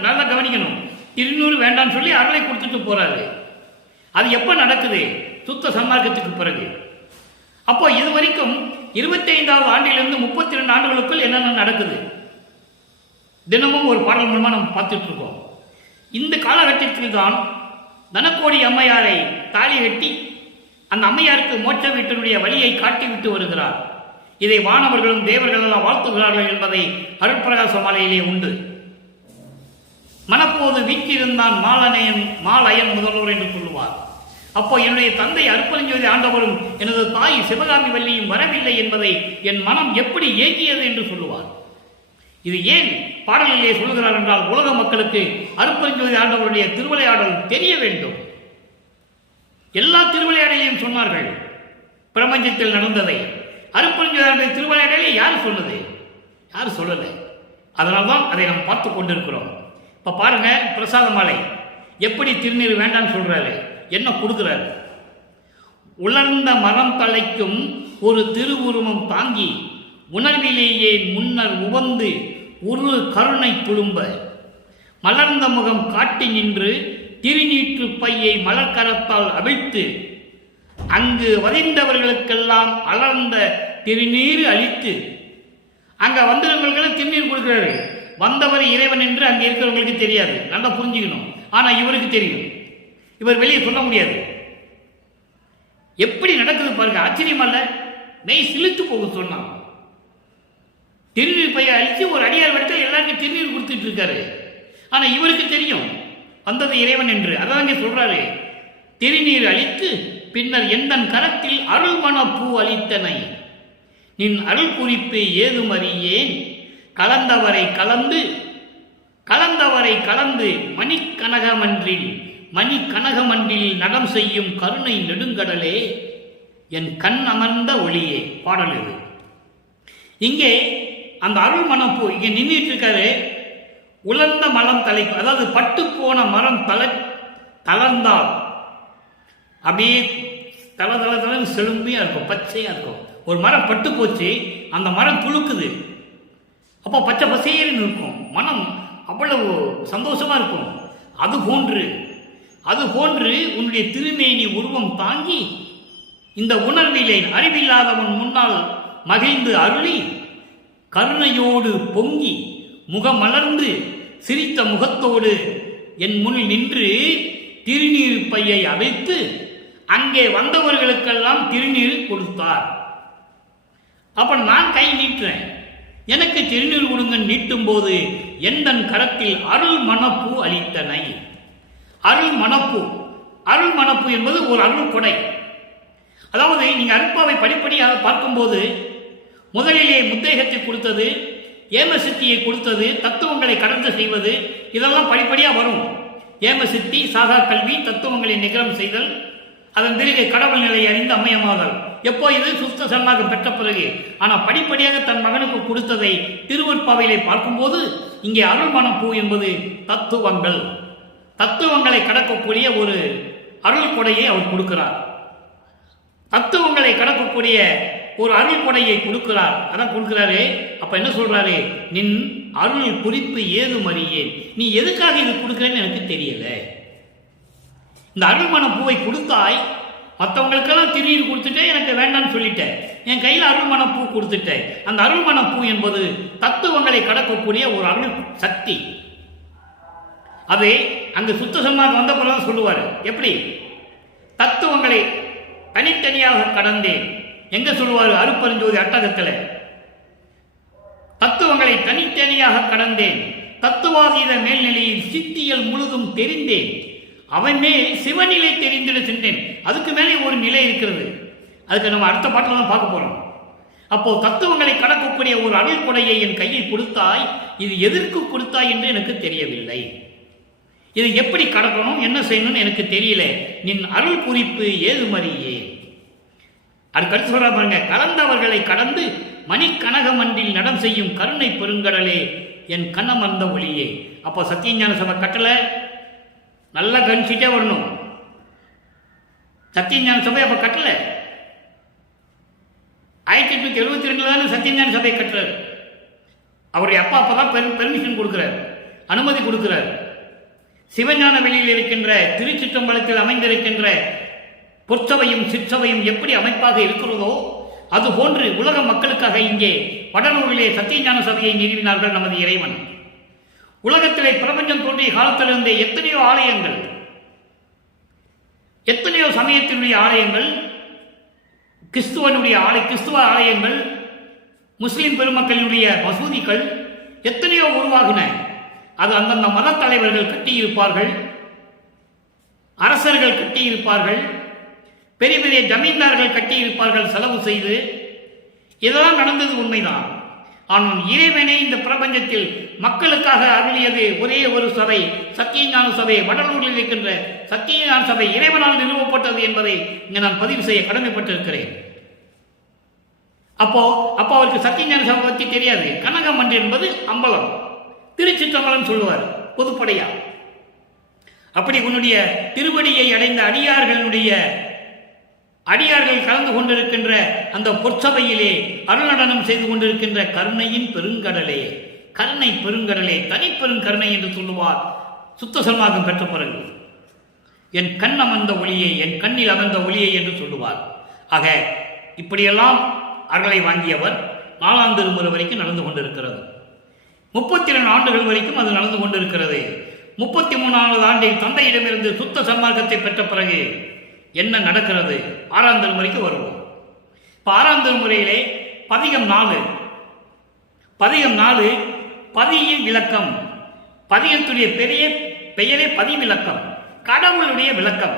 நல்லா கவனிக்கணும். திருநூறு வேண்டாம்னு சொல்லி அருளை கொடுத்துட்டு போறாரு. அது எப்ப நடக்குது? சுத்த சன்மார்க்கத்துக்கு பிறகு. அப்போ இதுவரைக்கும் 25வது ஆண்டிலிருந்து 32 ஆண்டுகளுக்குள் என்னென்ன நடக்குது தினமும் ஒரு பாடல் மூலமா நம்ம பார்த்துட்டு இருக்கோம். இந்த காலகட்டத்தில் தான் தனக்கோடி அம்மையாரை தாலி கட்டி அந்த அம்மையாருக்கு மோட்ச வீட்டினுடைய வழியை காட்டிவிட்டு வருகிறார். இதை வானவர்களும் தேவர்கள் எல்லாம் வாழ்த்துகிறார்கள் என்பதை அருட்பிரகாச மாலையிலே உண்டு. மனப்போது வீட்டிருந்தான் மாலயன் முதல்வர் என்று சொல்லுவார். அப்போ என்னுடைய தந்தை அருட்பெருஞ்சோதி ஆண்டவரும் எனது தாய் சிவகாமி வள்ளியும் வரவில்லை என்பதை என் மனம் எப்படி ஏங்கியது என்று சொல்லுவார். இது ஏன் பாடலிலே சொல்லுகிறார் என்றால், உலக மக்களுக்கு அருட்பெருஞ்சோதி ஆண்டவருடைய திருவிளையாடல் தெரிய வேண்டும். எல்லா திருவிளையாடலையும் சொன்னார்கள். பிரபஞ்சத்தில் நடந்ததை அருட்பெருஞ்சோதி ஆண்டவருடைய திருவிளையாடலை யார் சொன்னது? யார் சொல்லலை. அதனால்தான் அதை நாம் பார்த்து கொண்டிருக்கிறோம். இப்ப பாருங்க, பிரசாத மாலை எப்படி திருநீர் வேண்டான்னு சொல்றாரு, என்ன கொடுக்கிறாரு. உலர்ந்த மரம் தலைக்கும் ஒரு திருவுருவம் தாங்கி உணர்விலேயே முன்னர் உவந்து உரு கருணை துளும்ப மலர்ந்த முகம் காட்டி நின்று திருநீற்று பையை மலர்கரத்தால் அவிழ்த்து அங்கு வதிந்தவர்களுக்கெல்லாம் அலர்ந்த திருநீர் அளித்து, அங்க வந்தவர்களுக்கு திருநீர் கொடுக்கிறாரு. வந்தவர் இறைவன் என்று அங்க இருக்கிறவங்களுக்கு தெரியாது, நல்லா புரிஞ்சுக்கணும். ஆனா இவருக்கு தெரியும், இவர் வெளியே சொல்ல முடியாது. எப்படி நடக்குது பாருங்க, ஆச்சரியம் அல்ல? மெய் சிலித்து போக சொன்னான். திருநீர் பைய அழிச்சு ஒரு அடியார் இடத்துல எல்லாருக்கும் திருநீர் கொடுத்துட்டு இருக்காரு. ஆனா இவருக்கு தெரியும் வந்தது இறைவன் என்று. அதான் சொல்றாரு, திருநீர் அளித்து பின்னர் எந்தன் கரத்தில் அருள்மண பூ அளித்தனை நின் அருள் குறிப்பு ஏதும் அறியேன் கலந்தவரை கலந்து கலந்தவரை கலந்து மணிக்கனகமன்றில் நடம் செய்யும் கருணை நெடுங்கடலே என் கண் அமர்ந்த ஒளியே. பாடல் இது. இங்கே அந்த அருள் மணப்பூ இங்கே நின்றுட்டு இருக்காரு. உலர்ந்த மரம் தலைக்கு, அதாவது பட்டு போன மரம் தளர்ந்தால் அப்படியே தள செழுமையா இருக்கும், பச்சையா இருக்கும். ஒரு மரம் பட்டு போச்சு, அந்த மரம் துளுக்குது, அப்போ பச்சை பசையேன்னு இருக்கும், மனம் அவ்வளவு சந்தோஷமா இருக்கும். அது போன்று உன்னுடைய திருமேனி உருவம் தாங்கி இந்த உணர்விலே அறிவில்லாதவன் முன்னால் மகிழ்ந்து அருளி கருணையோடு பொங்கி முகமலர்ந்து சிரித்த முகத்தோடு என் முன் நின்று திருநீர் பையை அவைத்து அங்கே வந்தவர்களுக்கெல்லாம் திருநீர் கொடுத்தார். அப்ப நான் கை நீட்டுறேன், எனக்கு திருநீர் கொடுங்க நீட்டும் போது எந்தன் கரத்தில் அருள் மணப்பூ அளித்தனை. அருள் மணப்பூ என்பது ஒரு அருள் கொடை. அதாவது நீங்க அருட்பாவை படிப்படியாக பார்க்கும்போது முதலிலே முத்தேகத்தை கொடுத்தது, ஏமசித்தியை கொடுத்தது, தத்துவங்களை கடந்து செய்வது, இதெல்லாம் படிப்படியா வரும். ஏமசித்தி, சாகா கல்வி, தத்துவங்களை நிகரம் செய்தல், அதன் பிறகு கடவுள் நிலையை அறிந்து அம்மையமாதல். எப்போ இது சுத்த சன்னாகம் பெற்ற பிறகு. ஆனா படிப்படியாக தன் மகனுக்கு கொடுத்ததை திருவற்பாவையிலே பார்க்கும்போது இங்கே அருள் மணப்பூ என்பது தத்துவங்களை கடக்கக்கூடிய ஒரு அருள் கொடையை அவர் கொடுக்கிறார். தத்துவங்களை கடக்கக்கூடிய ஒரு அருள் கொடையை கொடுக்கிறார். அதான் கொடுக்கிறாரு. அப்ப என்ன சொல்றாரு, நின் அருள் குறிப்பு ஏதும் அறியேன். நீ எதுக்காக இது கொடுக்கிறேன்னு எனக்கு தெரியல. இந்த அருள்மண பூவை கொடுத்தாய், மற்றவங்களுக்கெல்லாம் திருநீர் கொடுத்துட்டேன், எனக்கு வேண்டாம்னு சொல்லிட்டேன், என் கையில் அருள்மண பூ கொடுத்துட்டேன். அந்த அருள்மண பூ என்பது தத்துவங்களை கடக்கக்கூடிய ஒரு அருள் சக்தி. அது அங்கு சுத்த சன்மார்க்கம் வந்த பிறகு சொல்லுவார். எப்படி தத்துவங்களை தனித்தனியாக கடந்தேன், எங்க சொல்லுவார், அருப்பெருஞ்சோதி அட்டகத்தில் தத்துவங்களை தனித்தனியாக கடந்தேன், தத்துவாதீத மேல்நிலையில் சித்தியல் முழுதும் தெரிந்தேன், அவன் மேல் சிவநிலை தெரிந்திட சென்றேன். அதுக்கு மேலே ஒரு நிலை இருக்கிறது, அதுக்கு நம்ம அடுத்த பாட்டில் தான் பார்க்க போறோம். அப்போ தத்துவங்களை கடக்கக்கூடிய ஒரு அருள் கொடையை என் கையில் கொடுத்தாய், இது எதற்கு கொடுத்தாய் என்று எனக்கு தெரியவில்லை, இது எப்படி கடக்கணும் என்ன செய்யணும்னு எனக்கு தெரியல, நின் அருள் குறிப்பு ஏதுமறியே. அதுக்கடுத்து சொல்ற பாருங்க, கலந்தவர்களை கடந்து மணிக்கனகமன்றில் நடம் செய்யும் கருணை பெருங்கடலே என் கண்ணமர்ந்த ஒளியே. அப்போ சத்தியஞான சபை கட்டளை நல்லா கணிச்சிட்டே வரணும். சத்தியஞான சபை அப்ப கட்டல 1872 தானே சத்தியஞான சபை கட்டுறாரு. அவருடைய அப்பா அப்பதான் பெர்மிஷன் கொடுக்கிறார், அனுமதி கொடுக்கிறார். சிவஞான வெளியில் இருக்கின்ற திருச்சிற்றம்பலத்தில் அமைந்திருக்கின்ற பொற்சபையும் சிற்சபையும் எப்படி அமைப்பாக இருக்கிறதோ அதுபோன்று உலக மக்களுக்காக இங்கே வடலூரிலே சத்தியஞான சபையை நிறுவினார்கள் நமது இறைவன். உலகத்திலே பிரபஞ்சம் தோன்றிய காலத்திலிருந்தே எத்தனையோ ஆலயங்கள், எத்தனையோ சமயத்தினுடைய ஆலயங்கள், கிறிஸ்துவ ஆலயங்கள், முஸ்லிம் பெருமக்களினுடைய மசூதிகள் எத்தனையோ உருவாகின. அது அந்தந்த மத தலைவர்கள் கட்டியிருப்பார்கள், அரசர்கள் கட்டியிருப்பார்கள், பெரிய பெரிய ஜமீன்தார்கள் கட்டியிருப்பார்கள் செலவு செய்து. இதெல்லாம் நடந்தது உண்மைதான். ஆனால் இறைவனை இந்த பிரபஞ்சத்தில் மக்களுக்காக அருளியது ஒரே ஒரு சபை, சத்தியஞான சபை. வடலூரில் இருக்கின்ற சத்தியஞான சபை இறைவனால் நிறுவப்பட்டது என்பதை இங்கு நான் பதிவு செய்ய கடமைப்பட்டிருக்கிறேன். அப்போ அவருக்கு சத்தியஞான சபை பற்றி தெரியாது. கனகமன்றி என்பது அம்பலம், திருச்சிற்றம்பலம் சொல்லுவார். பொதுப்படையா. அப்படி உன்னுடைய திருவடியை அடைந்த அடியார்கள் கலந்து கொண்டிருக்கின்ற அந்த பொற்சபையிலே அருள்நடனம் செய்து கொண்டிருக்கின்ற கருணையின் பெருங்கடலே, கருணை பெருங்கடலே, தனிப்பெருங்கருணை என்று சொல்லுவார் சுத்த சன்மார்க்கம் பெற்ற பிறகு. என் கண் அமர்ந்த ஒளியை, என் கண்ணில் அமர்ந்த ஒளியை என்று சொல்லுவார். ஆக இப்படியெல்லாம் அருளை வாங்கியவர் 4ஆம் திருமுறை வரைக்கும் நடந்து கொண்டிருக்கிறது. 32 ஆண்டுகள் வரைக்கும் அது நடந்து கொண்டிருக்கிறது. 33வது ஆண்டில் தந்தையிடமிருந்து சுத்த சன்மார்க்கத்தை பெற்ற பிறகு என்ன நடக்கிறது? 6ஆம் திருமுறைக்கு வருவோம். இப்போ 6ஆம் திருமுறையிலே பதிகம் 4, பதியின் விளக்கம். பதிகத்துடைய பெயரே பதிவிலக்கம், கடவுளுடைய விளக்கம்.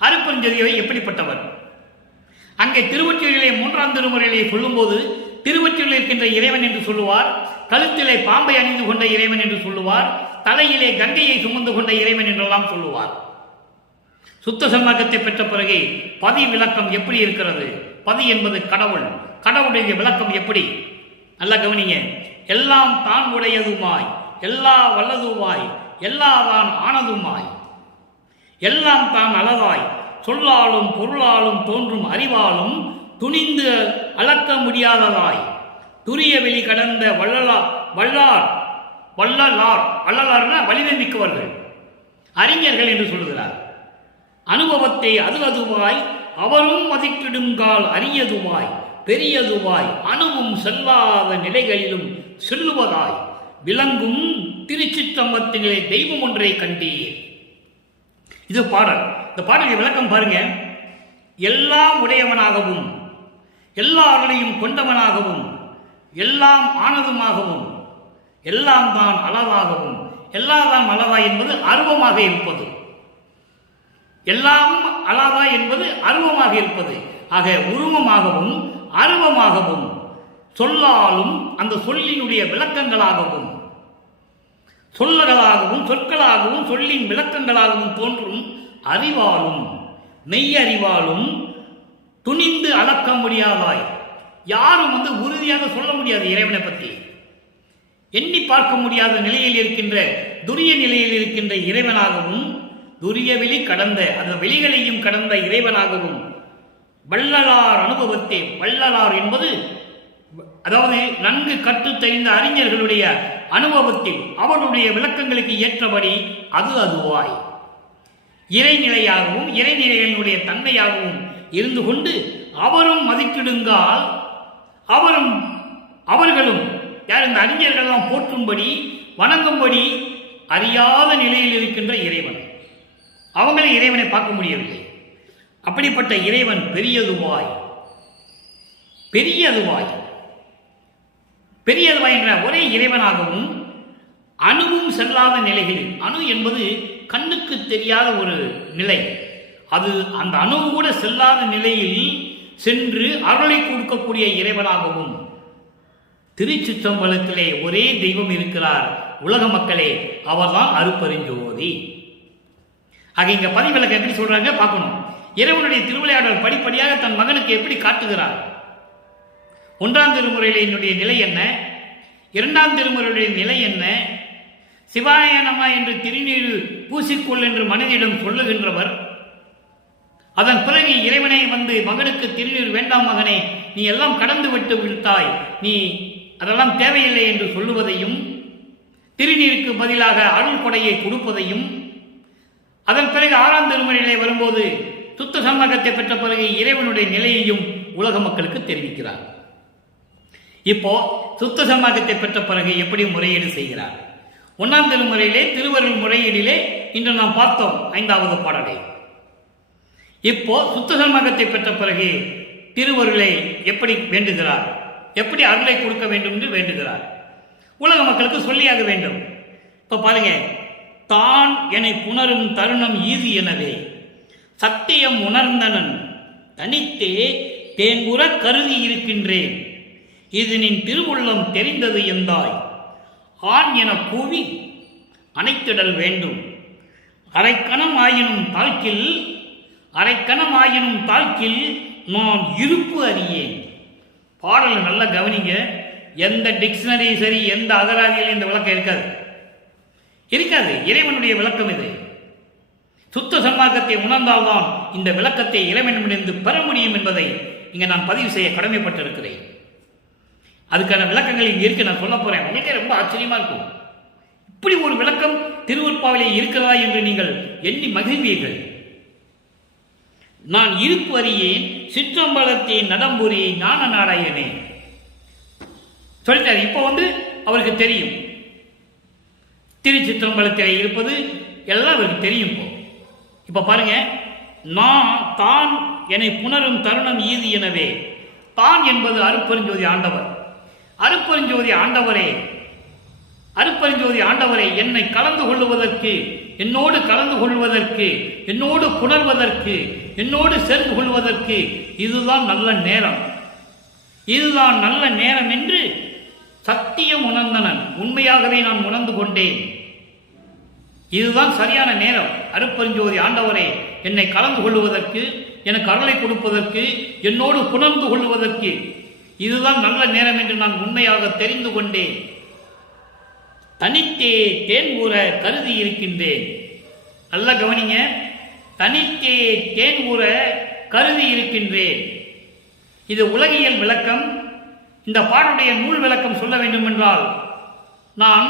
அருட்பெருஞ்சோதி எப்படிப்பட்டவர்? அங்கே திருவொற்றியூரிலே 3ஆம் திருமுறையிலே சொல்லும்போது திருவொற்றியூரில் இருக்கின்ற இறைவன் என்று சொல்லுவார், கழுத்திலே பாம்பை அணிந்து கொண்ட இறைவன் என்று சொல்லுவார், தலையிலே கங்கையை சுமந்து கொண்ட இறைவன் என்றெல்லாம் சொல்லுவார். சுத்த சன்மார்க்கத்தை பெற்ற பிறகு பதி விளக்கம் எப்படி இருக்கிறது? பதி என்பது கடவுள், கடவுளுடைய விளக்கம் எப்படி? நல்லா கவனிங்க. எல்லாம் தான் உடையதுமாய், எல்லா வல்லதுமாய், எல்லா தான் ஆனதுமாய், எல்லாம் தான் அளவாய், சொல்லாலும் பொருளாலும் தோன்றும் அறிவாலும் துணிந்து அளக்க முடியாததாய், துரிய வெளி கடந்த வள்ளலார்னா வலிமை மிக்கவர்கள், அறிஞர்கள் என்று சொல்லுகிறார். அனுபவத்தை அதுவாய் அவரும் மதிப்பிடுங்கால் அரியதுவாய் பெரியதுவாய் அணுவும் செல்லாத நிலைகளிலும் செல்லுவதாய் விளங்கும் திருச்சிற்றம்பத்திலே தெய்வம் ஒன்றை கண்டீர். இது பாடல். இந்த பாடலை விளக்கம் பாருங்க. எல்லாம் உடையவனாகவும், எல்லாரையும் கொண்டவனாகவும், எல்லாம் ஆனதுமாகவும், எல்லாம் தான் அளவாகவும், எல்லாம் அளவாய் என்பது அருவமாக இருப்பது, எல்லாம் அளவாய் என்பது அருவமாக இருப்பது. ஆக உருவமாகவும் அருவமாகவும், சொல்லாலும் அந்த சொல்லினுடைய விளக்கங்களாகவும், சொல்லங்களாகவும் சொற்களாகவும் சொல்லின் விளக்கங்களாகவும் தோன்றும் அறிவாலும் மெய்யறிவாலும் துணிந்து அளக்க முடியாதாய். யாரும் உறுதியாக சொல்ல முடியாது இறைவனை பற்றி. எண்ணி பார்க்க முடியாத நிலையில் இருக்கின்ற துரிய நிலையில் இருக்கின்ற இறைவனாகவும், துரிய வெளி கடந்த அந்த வெளிகளையும் கடந்த இறைவனாகவும், வள்ளலார் அனுபவத்தை, வள்ளலார் என்பது அதாவது நன்கு கற்று தெரிந்த அறிஞர்களுடைய அனுபவத்தில் அவருடைய விளக்கங்களுக்கு ஏற்றபடி அதுவாய் இறைநிலையாகவும் இறைநிலைகளுடைய தன்மையாகவும் இருந்து கொண்டு அவரும் மதிப்பிடுங்கால் அவர்களும் யார் இந்த அறிஞர்களெல்லாம் போற்றும்படி வணங்கும்படி அறியாத நிலையில் இருக்கின்ற இறைவன், அவங்களே இறைவனை பார்க்க முடியவில்லை. அப்படிப்பட்ட இறைவன் பெரியதுவாய் என்ற ஒரே இறைவனாகவும் அணுவும் செல்லாத நிலைகளில், அணு என்பது கண்ணுக்கு தெரியாத ஒரு நிலை, அது அந்த அணு கூட செல்லாத நிலையில் சென்று அருளை கொடுக்கக்கூடிய இறைவனாகவும் திருச்சிற்றம்பலத்திலே ஒரே தெய்வம் இருக்கிறார் உலக மக்களே, அவர்தான் அருட்பெருஞ்சோதி. ஆக இங்க பதிவிலக்கம் எப்படி சொல்றாங்க பார்க்கணும். இறைவனுடைய திருவிளையாடல் படிப்படியாக தன் மகனுக்கு எப்படி காட்டுகிறார். 1ஆம் திருமுறையிலே என்னுடைய நிலை என்ன, 2ஆம் திருமுறையுடைய நிலை என்ன, சிவாய நம என்று திருநீர் பூசிக்கொள் என்று மனிதனிடம் சொல்லுகின்றவர், அதன் பிறகு இறைவனை மகனுக்கு திருநீர் வேண்டாம் மகனே, நீ எல்லாம் கடந்து விட்டு விட்டாய், நீ அதெல்லாம் தேவையில்லை என்று சொல்லுவதையும், திருநீருக்கு பதிலாக அருள் கொடையை கொடுப்பதையும், அதன் பிறகு 6ஆம் திருமுறையிலே வரும்போது சுத்த சன்மார்க்கத்தை பெற்ற பிறகு இறைவனுடைய நிலையையும் உலக மக்களுக்கு தெரிவிக்கிறார். இப்போ சுத்த சன்மார்க்கத்தை பெற்ற பிறகு எப்படி முறையீடு செய்கிறார்? 1ஆம் திருமுறையிலே திருவருள் முறையீடிலே இன்று நாம் பார்த்தோம் 5வது பாடலை. இப்போ சுத்த சன்மார்க்கத்தை பெற்ற பிறகு திருவருளை எப்படி வேண்டுகிறார், எப்படி அருளை கொடுக்க வேண்டும் என்று வேண்டுகிறார். உலக மக்களுக்கு சொல்லியாக வேண்டும். இப்ப பாருங்க, தான் என்னை புணரும் தருணம் ஈது எனவே சத்தியம் உணர்ந்தனன் தனித்தே தேங்குற கருதி இருக்கின்றேன், இது நின் திருவுள்ளம் தெரிந்தது எந்தாய், ஆண் என கூவி அணைத்திடல் வேண்டும், அரைக்கணம் ஆயினும் தாழ்க்கில் நான் இருப்பு அறியேன். பாடல் நல்லா கவனிங்க. எந்த டிக்ஷனரி சரி, எந்த அகராதியிலும் இந்த விளக்கம் இருக்காது. இருக்காது. இறைவனுடைய விளக்கம் இது. சுத்த சன்மார்க்கத்தை உணர்ந்தால்தான் இந்த விளக்கத்தை இறைவனிடமிருந்து பெற முடியும் என்பதை இங்கே நான் பதிவு செய்ய கடமைப்பட்டிருக்கிறேன். அதுக்கான விளக்கங்கள் இங்கே இருக்கு, நான் சொல்ல போறேன். உங்களுக்கே ரொம்ப ஆச்சரியமா இருக்கும். இப்படி ஒரு விளக்கம் திருவருட்பாவிலே இருக்கிறதா என்று நீங்கள் எண்ணி மகிழ்வீர்கள். நான் இருப்பு அறியேன் சிற்றம்பலத்தை நடம்புரி ஞான நாராயணே சொல்லிட்டாரு. இப்போ அவருக்கு தெரியும் திருச்சிற்றம்பலத்தில் இருப்பது எல்லாம் அவருக்கு தெரியும். இப்போ பாருங்க, நான் தான் என்னை புணரும் தருணம் ஈது எனவே. தான் என்பது அருட்பெருஞ்சோதி ஆண்டவர். அருட்பெருஞ்சோதி ஆண்டவரே, அருட்பெருஞ்சோதி ஆண்டவரை என்னை கலந்து கொள்வதற்கு, என்னோடு கலந்து கொள்வதற்கு, என்னோடு புணர்வதற்கு, என்னோடு சேர்ந்து கொள்வதற்கு இதுதான் நல்ல நேரம், இதுதான் நல்ல நேரம் என்று சத்தியம் உணர்ந்தனன். உண்மையாகவே நான் உணர்ந்து கொண்டேன். இதுதான் சரியான நேரம். அருட்பெருஞ்சோதி ஆண்டவரே என்னை கலந்து கொள்வதற்கு, எனக்கு அருளை கொடுப்பதற்கு, என்னோடு புணர்ந்து கொள்வதற்கு இதுதான் நல்ல நேரம் என்று நான் உண்மையாக தெரிந்து கொண்டேன். தனித்தே தேன் ஊற கருதி இருக்கின்றேன். நல்லா கவனிங்க, தனித்தே தேன் ஊற கருதி இருக்கின்றேன். இது உலகியல் விளக்கம். இந்த பாடலுடைய நூல் விளக்கம் சொல்ல வேண்டும் என்றால், நான்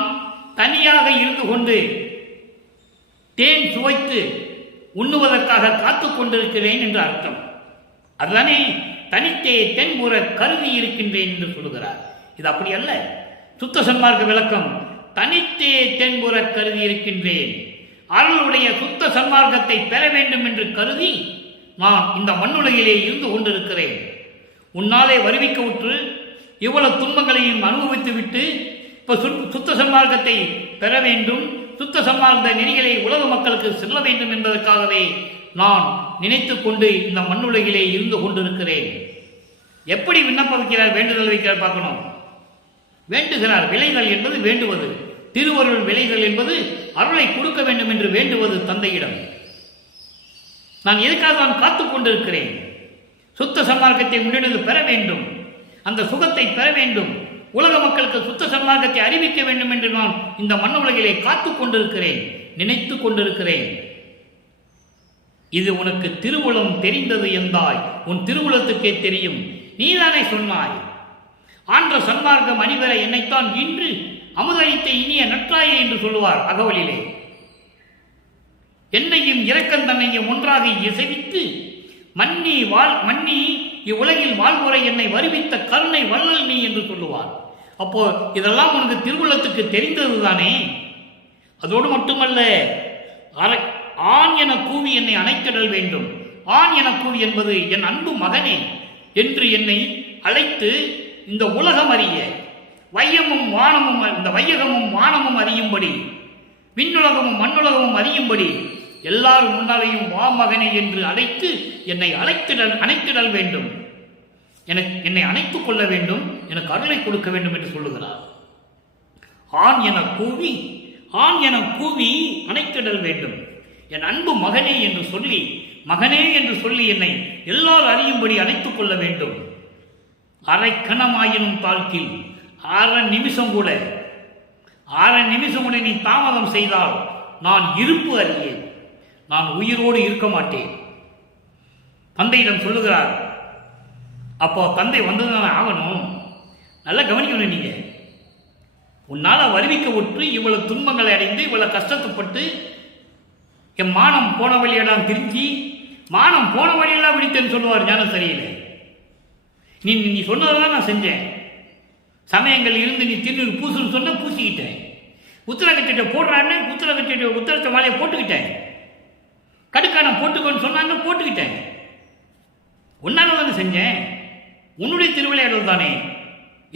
தனியாக இருந்து கொண்டு தேன் சுவைத்து உண்ணுவதற்காக காத்து கொண்டிருக்கிறேன் என்று அர்த்தம். அதுதானே தனித்தே தென் ஊற கருதி இருக்கின்றேன் என்று சொல்லுகிறார். இது அப்படி அல்ல. சுத்த சன்மார்க்க விளக்கம் தனித்தே தென்புற கருதி இருக்கின்றேன். அருளுடைய சுத்த சன்மார்க்கத்தை பெற வேண்டும் என்று கருதி நான் இந்த மண்ணுலகிலே இருந்து கொண்டிருக்கிறேன். உன்னாலே வருவிக்க உற்று இவ்வளவு துன்பங்களையும் அனுபவித்து விட்டு இப்ப சுத்த சன்மார்க்கத்தை பெற வேண்டும், சுத்த சன்மார்க்க நெறிகளை உலக மக்களுக்கு செல்ல வேண்டும் என்பதற்காகவே நான் நினைத்து கொண்டு இந்த மண்ணுலகிலே இருந்து கொண்டிருக்கிறேன். எப்படி விண்ணப்பம் வைக்கிறார், வேண்டுதல் வைக்கிறார் பார்க்கணும். வேண்டுகிறார். விலைகள் என்பது வேண்டுவது, திருவருள் விலைகள் என்பது அருளை கொடுக்க வேண்டும் என்று வேண்டுவது தந்தையிடம். நான் எதுக்காக நான் காத்துக் கொண்டிருக்கிறேன்? சுத்த சன்மார்க்கத்தை முன்னெடுத்து பெற வேண்டும், அந்த சுகத்தை பெற வேண்டும், உலக மக்களுக்கு சுத்த சன்மார்க்கத்தை அறிவிக்க வேண்டும் என்று நான் இந்த மண்ண உலகிலே காத்துக் கொண்டிருக்கிறேன், நினைத்து கொண்டிருக்கிறேன். இது உனக்கு திருவுளம் தெரிந்தது என்றாய், உன் திருவுளத்துக்கே தெரியும், நீதானே சொன்னாய். ஆன்ற சன்மார்க்கம் அணிவர என்னைத்தான் இன்று அமுதளித்த இனிய நற்றாயே என்று சொல்லுவார் அகவலிலே. என்னையும் இரக்கன் தன்னையும் ஒன்றாக இசைவித்து மன்னி இவ்வுலகில் வாழ்முறை என்னை வருவித்த கருணை வள்ளல் நீ என்று சொல்லுவார். அப்போ இதெல்லாம் உனக்கு திருவுள்ளத்துக்கு தெரிந்தது தானே. அதோடு மட்டுமல்ல, ஆண் என கூவி என்னை அணைத்திடல் வேண்டும். ஆண் என கூவி என்பது என் அன்பு மகனே என்று என்னை அழைத்து இந்த உலகம் அறிய, வையமும் வானமும், இந்த வையகமும் வானமும் அறியும்படி, விண்ணுலகமும் மண்ணுலகமும் அறியும்படி எல்லாரும் முன்னாலேயும் வா மகனே என்று அழைத்து என்னை அணைத்திடல் வேண்டும், என்னை அணைத்துக் கொள்ள வேண்டும், எனக்கு அருளை கொடுக்க வேண்டும் என்று சொல்லுகிறார். ஆண் என கூவி அணைத்திடல் வேண்டும். என் அன்பு மகனே என்று சொல்லி என்னை எல்லாரும் அறியும்படி அணைத்துக் கொள்ள வேண்டும். அரை கணமாயினும் தாழ்க்கில் அரை நிமிஷம் கூட நீ தாமதம் செய்தால் நான் இருப்பு அறியேன், நான் உயிரோடு இருக்க மாட்டேன். தந்தையிடம் சொல்லுகிறார். அப்போ தந்தை வந்ததுதான் ஆகணும். நல்லா கவனிக்கணும். நீங்க உன்னால வருவிக்க உற்று இவ்வளவு துன்பங்களை அடைந்து இவ்வளவு கஷ்டப்பட்டு என் மானம் போன வழியெல்லாம் திருச்சி, மானம் போன வழியெல்லாம் விழித்தேன்னு சொல்லுவார் ஞான சரியில்லை. நீ சொன்னதெல்லாம் நான் செஞ்சேன். சமயங்கள் இருந்து நீ திருநீர் பூசுன்னு சொன்ன பூசிக்கிட்டேன். உத்தரகச்சட்டை போடுறான்னு உத்தரத்தை மாலையை போட்டுக்கிட்டேன். கடுக்கானம் போட்டுக்கோன்னு சொன்னாங்க, போட்டுக்கிட்டேன். உன்னால தானே செஞ்சேன், உன்னுடைய திருவிளையாடல் தானே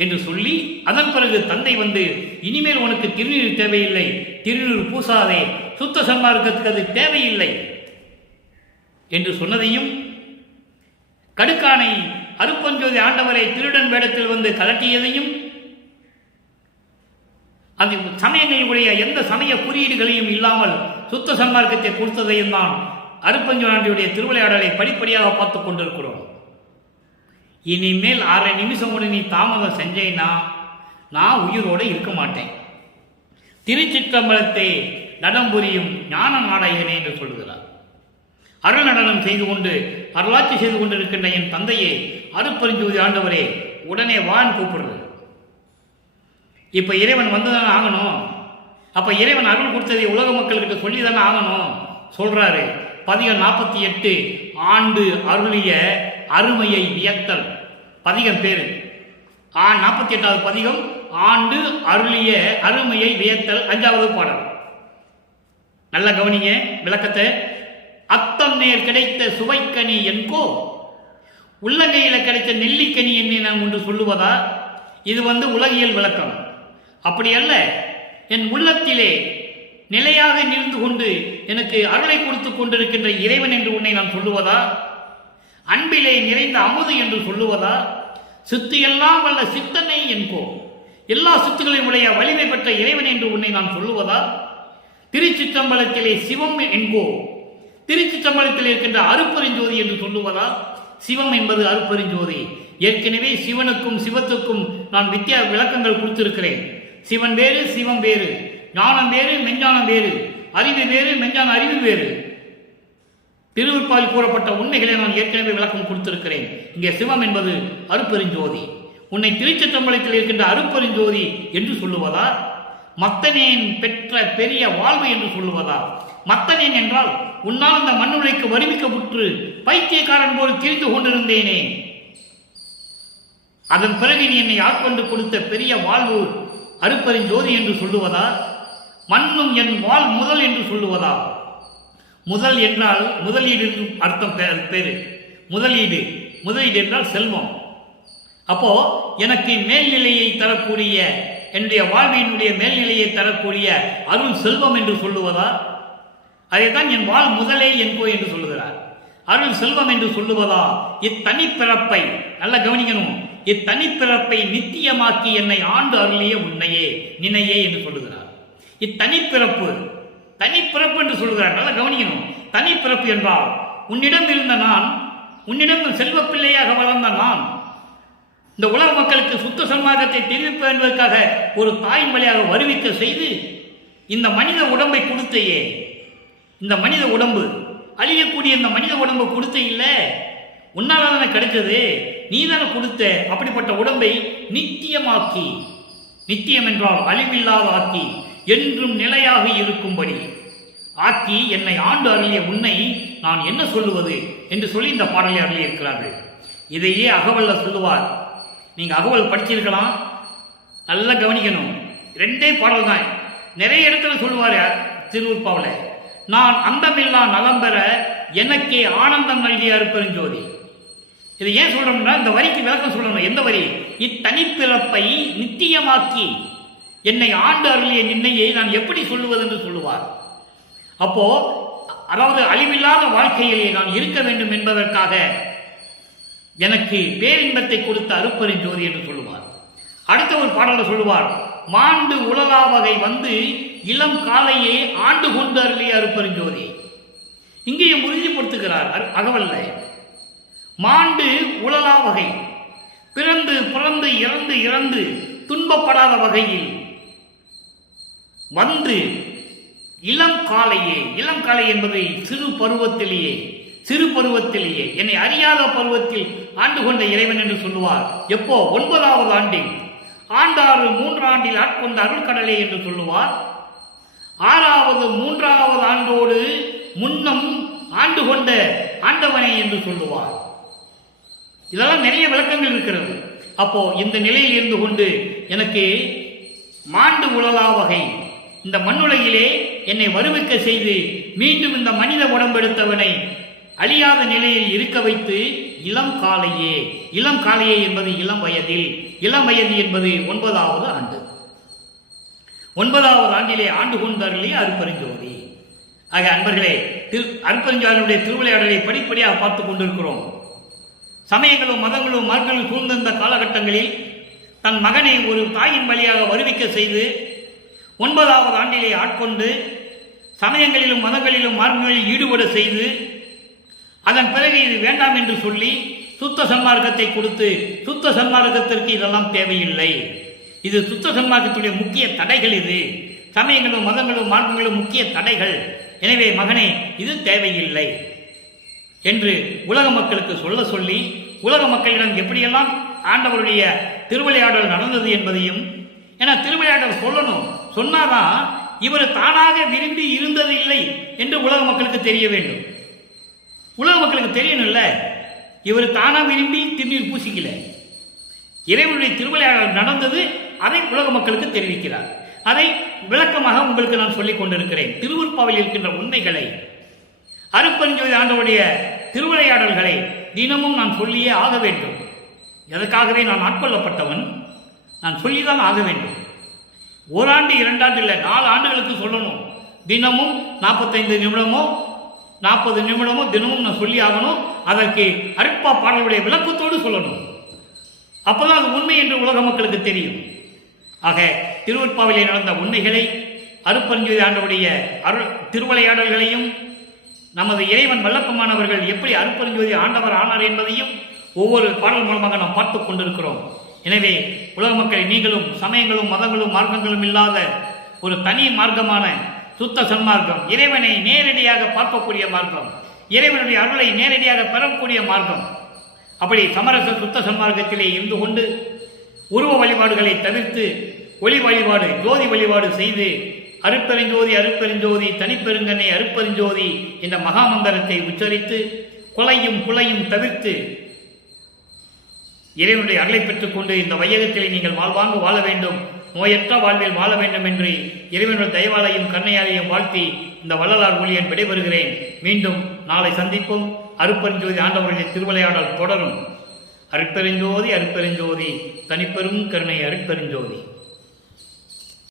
என்று சொல்லி அதன் பிறகு தந்தை வந்து இனிமேல் உனக்கு திருநீர் தேவையில்லை, திருநீர் பூசாதே, சுத்த சன்மார்க்கத்துக்கு அது தேவையில்லை என்று சொன்னதையும், கடுக்கானை அருட்பெருஞ்சோதி ஆண்டவரை திருடன் வேடத்தில் வந்து கலட்டியதையும், அந்த சமயங்களுடைய எந்த சமய குறியீடுகளையும் இல்லாமல் சுத்த சன்மார்க்கத்தை கொடுத்ததையும் தான் அருட்பெருஞ்சோதியுடைய திருவிளையாடலை படிப்படியாக பார்த்துக் கொண்டிருக்கிறோம். இனிமேல் அரை நிமிஷம் கூட நீ தாமதம் செஞ்சேன்னா நான் உயிரோடு இருக்க மாட்டேன். திருச்சிற்றம்பலத்தை நடம் புரியும் ஞான நாடகனே என்று சொல்கிறார். அருள் நடனம் செய்து கொண்டு அருளாட்சி செய்து கொண்டிருக்கின்ற என் தந்தையே, அருட்பெருஞ்சோதி ஆண்டவரே, உடனே வான் கூப்பிடுறது. இப்ப இறைவன் வந்துதானே ஆகணும். அப்ப இறைவன் அருள் கொடுத்ததை உலக மக்கள்கிட்ட சொல்லிதானே ஆகணும். சொல்றாரு பதிகம் 48 ஆண்டு அருளிய அருமையை வியத்தல். பதிகம் பேரு 48வது பதிகம் ஆண்டு அருளிய அருமையை வியத்தல். 5வது பாடல். நல்ல கவனிங்க விளக்கத்தை. அத்தம் நேர் கிடைத்த சுவைக்கனி என்கோ, உள்ளங்கையில கிடைத்த நெல்லிக்கனி என்ன நான் ஒன்று சொல்லுவதா? இது உலகியல் விளக்கம். அப்படி அல்ல, என் உள்ளத்திலே நிலையாக நின்று கொண்டு எனக்கு அருளை கொடுத்து கொண்டிருக்கின்ற இறைவன் என்று உன்னை நான் சொல்லுவதா? அன்பிலே நிறைந்த அமுது என்று சொல்லுவதா? சித்து எல்லாம் வல்ல சித்தனை என்கோ, எல்லா சித்துகளையும் உடைய வலிமை பெற்ற இறைவன் என்று உன்னை நான் சொல்லுவதா? திருச்சிற்றம்பலத்திலே சிவம் என்கோ, திருச்சிற்றம்பலத்தில் இருக்கின்ற அருட்பெருஞ்சோதி என்று சொல்லுவதா? சிவம் என்பது அருட்பெருஞ்சோதி. ஏற்கனவே சிவனுக்கும் சிவத்துக்கும் நான் விளக்கங்கள் கொடுத்திருக்கிறேன். சிவன் வேறு, சிவம் வேறு, ஞானம் வேறு, மெஞ்ஞானம் வேறு, அறிவு வேறு, மெஞ்ஞான அறிவு வேறு. திருவுற்பாவில் கூறப்பட்ட உண்மைகளை நான் ஏற்கனவே விளக்கம் கொடுத்திருக்கிறேன். இங்கே சிவம் என்பது அருட்பெருஞ்சோதி. உன்னை திருச்சிற்றம்பலத்தில் இருக்கின்ற அருட்பெருஞ்சோதி என்று சொல்லுவதா? மத்தனேன் பெற்ற பெரிய வாழ்வு என்று சொல்லுவதா? மத்தனேன் என்றால் உன்னால் அந்த மண்ணுலைக்கு வருவிக்கப்பட்டு பைத்தியக்காரன் போல் திரிந்து கொண்டிருந்தேனே, அதன் பிறகு நீ என்னை ஆட்கொண்டு கொடுத்த பெரிய வாழ்வு அருட்பெருஞ்சோதி என்று சொல்லுவதா? மண்ணும் என் வாழ் முதல் என்று சொல்லுவதா? முதல் என்றால் முதலீடு அர்த்தம் பேரு. முதலீடு என்றால் செல்வம். அப்போ எனக்கு மேல்நிலையை தரக்கூடிய, என்னுடைய வாழ்வினுடைய மேல்நிலையை தரக்கூடிய அருள் செல்வம் என்று சொல்லுவதா? அதைத்தான் என் வாழ் முதலே என்கோ என்று சொல்லுகிறார். அருள் செல்வம் என்று சொல்லுவதா? இத்தனிப்பிறப்பை நல்ல கவனிக்கணும். இத்தனிப்பிறப்பை நித்தியமாக்கி என்னை ஆண்டு அருளிய உன்னையே நினையே என்று சொல்லுகிறார். இத்தனிப்பிறப்பு, தனிப்பிறப்பு என்று சொல்லுகிறார். நல்ல கவனிக்கணும். தனிப்பிறப்பு என்றால் உன்னிடம் இருந்த நான், உன்னிடம் செல்வ பிள்ளையாக வளர்ந்த நான், இந்த உலக மக்களுக்கு சுத்த சன்மார்க்கத்தை தெரிவிப்ப என்பதற்காக ஒரு தாயின் வழியாக வருவிக்க செய்து இந்த மனித உடம்பை கொடுத்தையே, இந்த மனித உடம்பு அழியக்கூடிய இந்த மனித உடம்பை கொடுத்த இல்லை, உன்னால தானே கிடைச்சது, நீ தானே கொடுத்த. அப்படிப்பட்ட உடம்பை நித்தியமாக்கி, நித்தியம் என்றால் அழிவில்லாத ஆக்கி, என்றும் நிலையாக இருக்கும்படி ஆக்கி என்னை ஆண்டு அருளிய உன்னை நான் என்ன சொல்லுவது என்று சொல்லி இந்த பாடலை அருளி இருக்கிறார்கள். இதையே அகவல்ல சொல்லுவார். நீங்க அகவல் படிச்சிருக்கலாம், நல்லா கவனிக்கணும். 2 பாடல் தான், நிறைய இடத்துல சொல்லுவார் திருவுற்பாவில. நான் அந்தமில்லா நலம் பெற எனக்கே ஆனந்தம் நல்கிய அருட்பெருஞ்சோதி. இதை ஏன் சொல்றோம்னா, இந்த வரிக்கு விளக்கம் சொல்லணும். எந்த வரி? இத்தனிப்பிறப்பை நித்தியமாக்கி என்னை ஆண்டு அருளிய நின்னையை நான் எப்படி சொல்லுவது என்று சொல்லுவார். அப்போ அதாவது அழிவில்லாத வாழ்க்கையிலே நான் இருக்க வேண்டும் என்பதற்காக எனக்கு பேரின்பத்தை கொடுத்த அருட்பெருஞ்சோதி என்று சொல்லுவார். அடுத்த ஒரு பாடல சொல்லுவார், மாண்டு உலலா வகை வந்து இளம் காலையே ஆண்டு கொண்டு அருளிய அருட்பெருஞ்சோதி. இங்கேயும் உறுதிப்படுத்துகிறார் அகவல்ல. மாண்டு உலலா வகை, பிறந்து பிறந்து இறந்து இறந்து துன்பப்படாத வகையில் வந்து இளம் காலையே, இளம் காலை என்பதை சிறு பருவத்திலேயே என்னை அறியாத பருவத்தில் ஆண்டு கொண்ட இறைவன் என்று சொல்லுவார். எப்போ? 9வது ஆண்டில், ஆண்டாறு 3 ஆண்டில் ஆட்கொண்ட அருள்கடலே என்று சொல்லுவார். 6வது 3வது ஆண்டோடு முன்னம் ஆண்டு கொண்ட ஆண்டவனை என்று சொல்லுவார். இதெல்லாம் நிறைய விளக்கங்கள் இருக்கிறது. அப்போ இந்த நிலையில் இருந்து கொண்டு எனக்கு மாண்டு உழலா வகை, இந்த மண்ணுலகிலே என்னை வருவிக்க செய்து மீண்டும் இந்த மனித உடம்பெடுத்தவனை அழியாத நிலையில் இருக்க வைத்து இளம் காலையே, இளம் காலையே என்பது இளம் வயதில், இளம் வயது என்பது 9வது ஆண்டு, 9வது ஆண்டிலே ஆண்டு கொண்டவர்களே அருட்பெருஞ்சோதி. ஆக அன்பர்களே, அருட்பெருஞ்சோதியுடைய திருவிளையாடலை படிப்படியாக பார்த்து கொண்டிருக்கிறோம். சமயங்களும் மதங்களும் மார்க்கங்களும் சூழ்ந்திருந்த காலகட்டங்களில் தன் மகனை ஒரு தாயின் வழியாக வருவிக்க செய்து 9வது ஆண்டிலே ஆட்கொண்டு சமயங்களிலும் மதங்களிலும் மார்க்கங்களில் ஈடுபட செய்து அதன் பிறகு இது வேண்டாம் என்று சொல்லி சுத்த சன்மார்க்கத்தை கொடுத்து, சுத்த சன்மார்க்கத்திற்கு இதெல்லாம் தேவையில்லை, இது சுத்த சன்மார்க்கத்துடைய முக்கிய தடைகள், இது சமயங்களும் மதங்களும் மார்க்கங்களும் முக்கிய தடைகள். எனவே மகனே, இது தேவையில்லை என்று உலக மக்களுக்கு சொல்லி உலக மக்களிடம் எப்படியெல்லாம் ஆண்டவருடைய திருவிளையாடல் நடந்தது என்பதையும், ஏன்னா திருவிளையாடல் சொல்லணும், சொன்னாதான் இவர் தானாக விரும்பி இருந்தது இல்லை என்று உலக மக்களுக்கு தெரிய வேண்டும். உலக மக்களுக்கு தெரியணும்ல, இவர் தானா விரும்பி திருநீர் பூசிக்கல, இறைவனுடைய திருவிளையாடல் நடந்தது, அதை உலக மக்களுக்கு தெரிவிக்கிறார். அதை விளக்கமாக உங்களுக்கு நான் சொல்லிக் கொண்டிருக்கிறேன். திருவருட்பாவில் இருக்கின்ற உண்மைகளை, அருட்பெருஞ்சோதி ஆண்டவருடைய திருவிளையாடல்களை தினமும் நான் சொல்லியே ஆக வேண்டும். எதற்காகவே நான் ஆட்கொள்ளப்பட்டவன், நான் சொல்லிதான் ஆக வேண்டும். ஓராண்டு 2 ஆண்டு இல்லை, 4 ஆண்டுகளுக்கு சொல்லணும். தினமும் 45 நிமிடமோ 40 நிமிடமோ தினமும் நான் சொல்லி ஆகணும். அதற்கு அருட்பா பாடலுடைய விளக்கத்தோடு சொல்லணும். அப்போதான் அது உண்மை என்று உலக மக்களுக்கு தெரியும். ஆக திருவருட்பாவிலே நடந்த உண்மைகளை, அருட்பெருஞ்சோதி ஆண்டவருடைய திருவிளையாடல்களையும், நமது இறைவன் வல்லப்பமானவர்கள் எப்படி அருட்பெருஞ்சோதி ஆண்டவர் ஆனார் என்பதையும் ஒவ்வொரு பாடல் மூலமாக நாம் பார்த்து கொண்டிருக்கிறோம். எனவே உலக மக்களை நீங்களும் சமயங்களும் மதங்களும் மார்க்கங்களும் இல்லாத ஒரு தனி மார்க்கமான சுத்த சன்மார்க்கம், இறைவனை நேரடியாக பார்க்கக்கூடிய மார்க்கம், இறைவனுடைய அருளை நேரடியாக பெறக்கூடிய மார்க்கம், அப்படி சமரச சுத்த சன்மார்க்கத்திலே இருந்து கொண்டு உருவ வழிபாடுகளை தவிர்த்து ஒளி வழிபாடு, ஜோதி வழிபாடு செய்து அருட்பெருஞ்சோதி அருட்பெருஞ்சோதி தனிப்பெருங்கனை அருட்பெருஞ்சோதி என்ற மகாமந்திரத்தை உச்சரித்து கொலையும் குலையும் தவிர்த்து இறைவனுடைய அருளை பெற்றுக் கொண்டு இந்த வையகத்திலே நீங்கள் வாழ்வாங்க வாழ வேண்டும், நோயற்ற வாழ்வில் வாழ வேண்டும் என்று இறைவனுடைய தயவாலையும் கருணையாலையும் வாழ்த்தி இந்த வள்ளலார் ஊழியன் விடைபெறுகிறேன். மீண்டும் நாளை சந்திப்போம். அருட்பெருஞ்சோதி ஆண்டவருடைய திருவிளையாடல் தொடரும். அருட்பெருஞ்சோதி அருட்பெருஞ்சோதி தனிப்பெரும் கருணை அருட்பெருஞ்சோதி.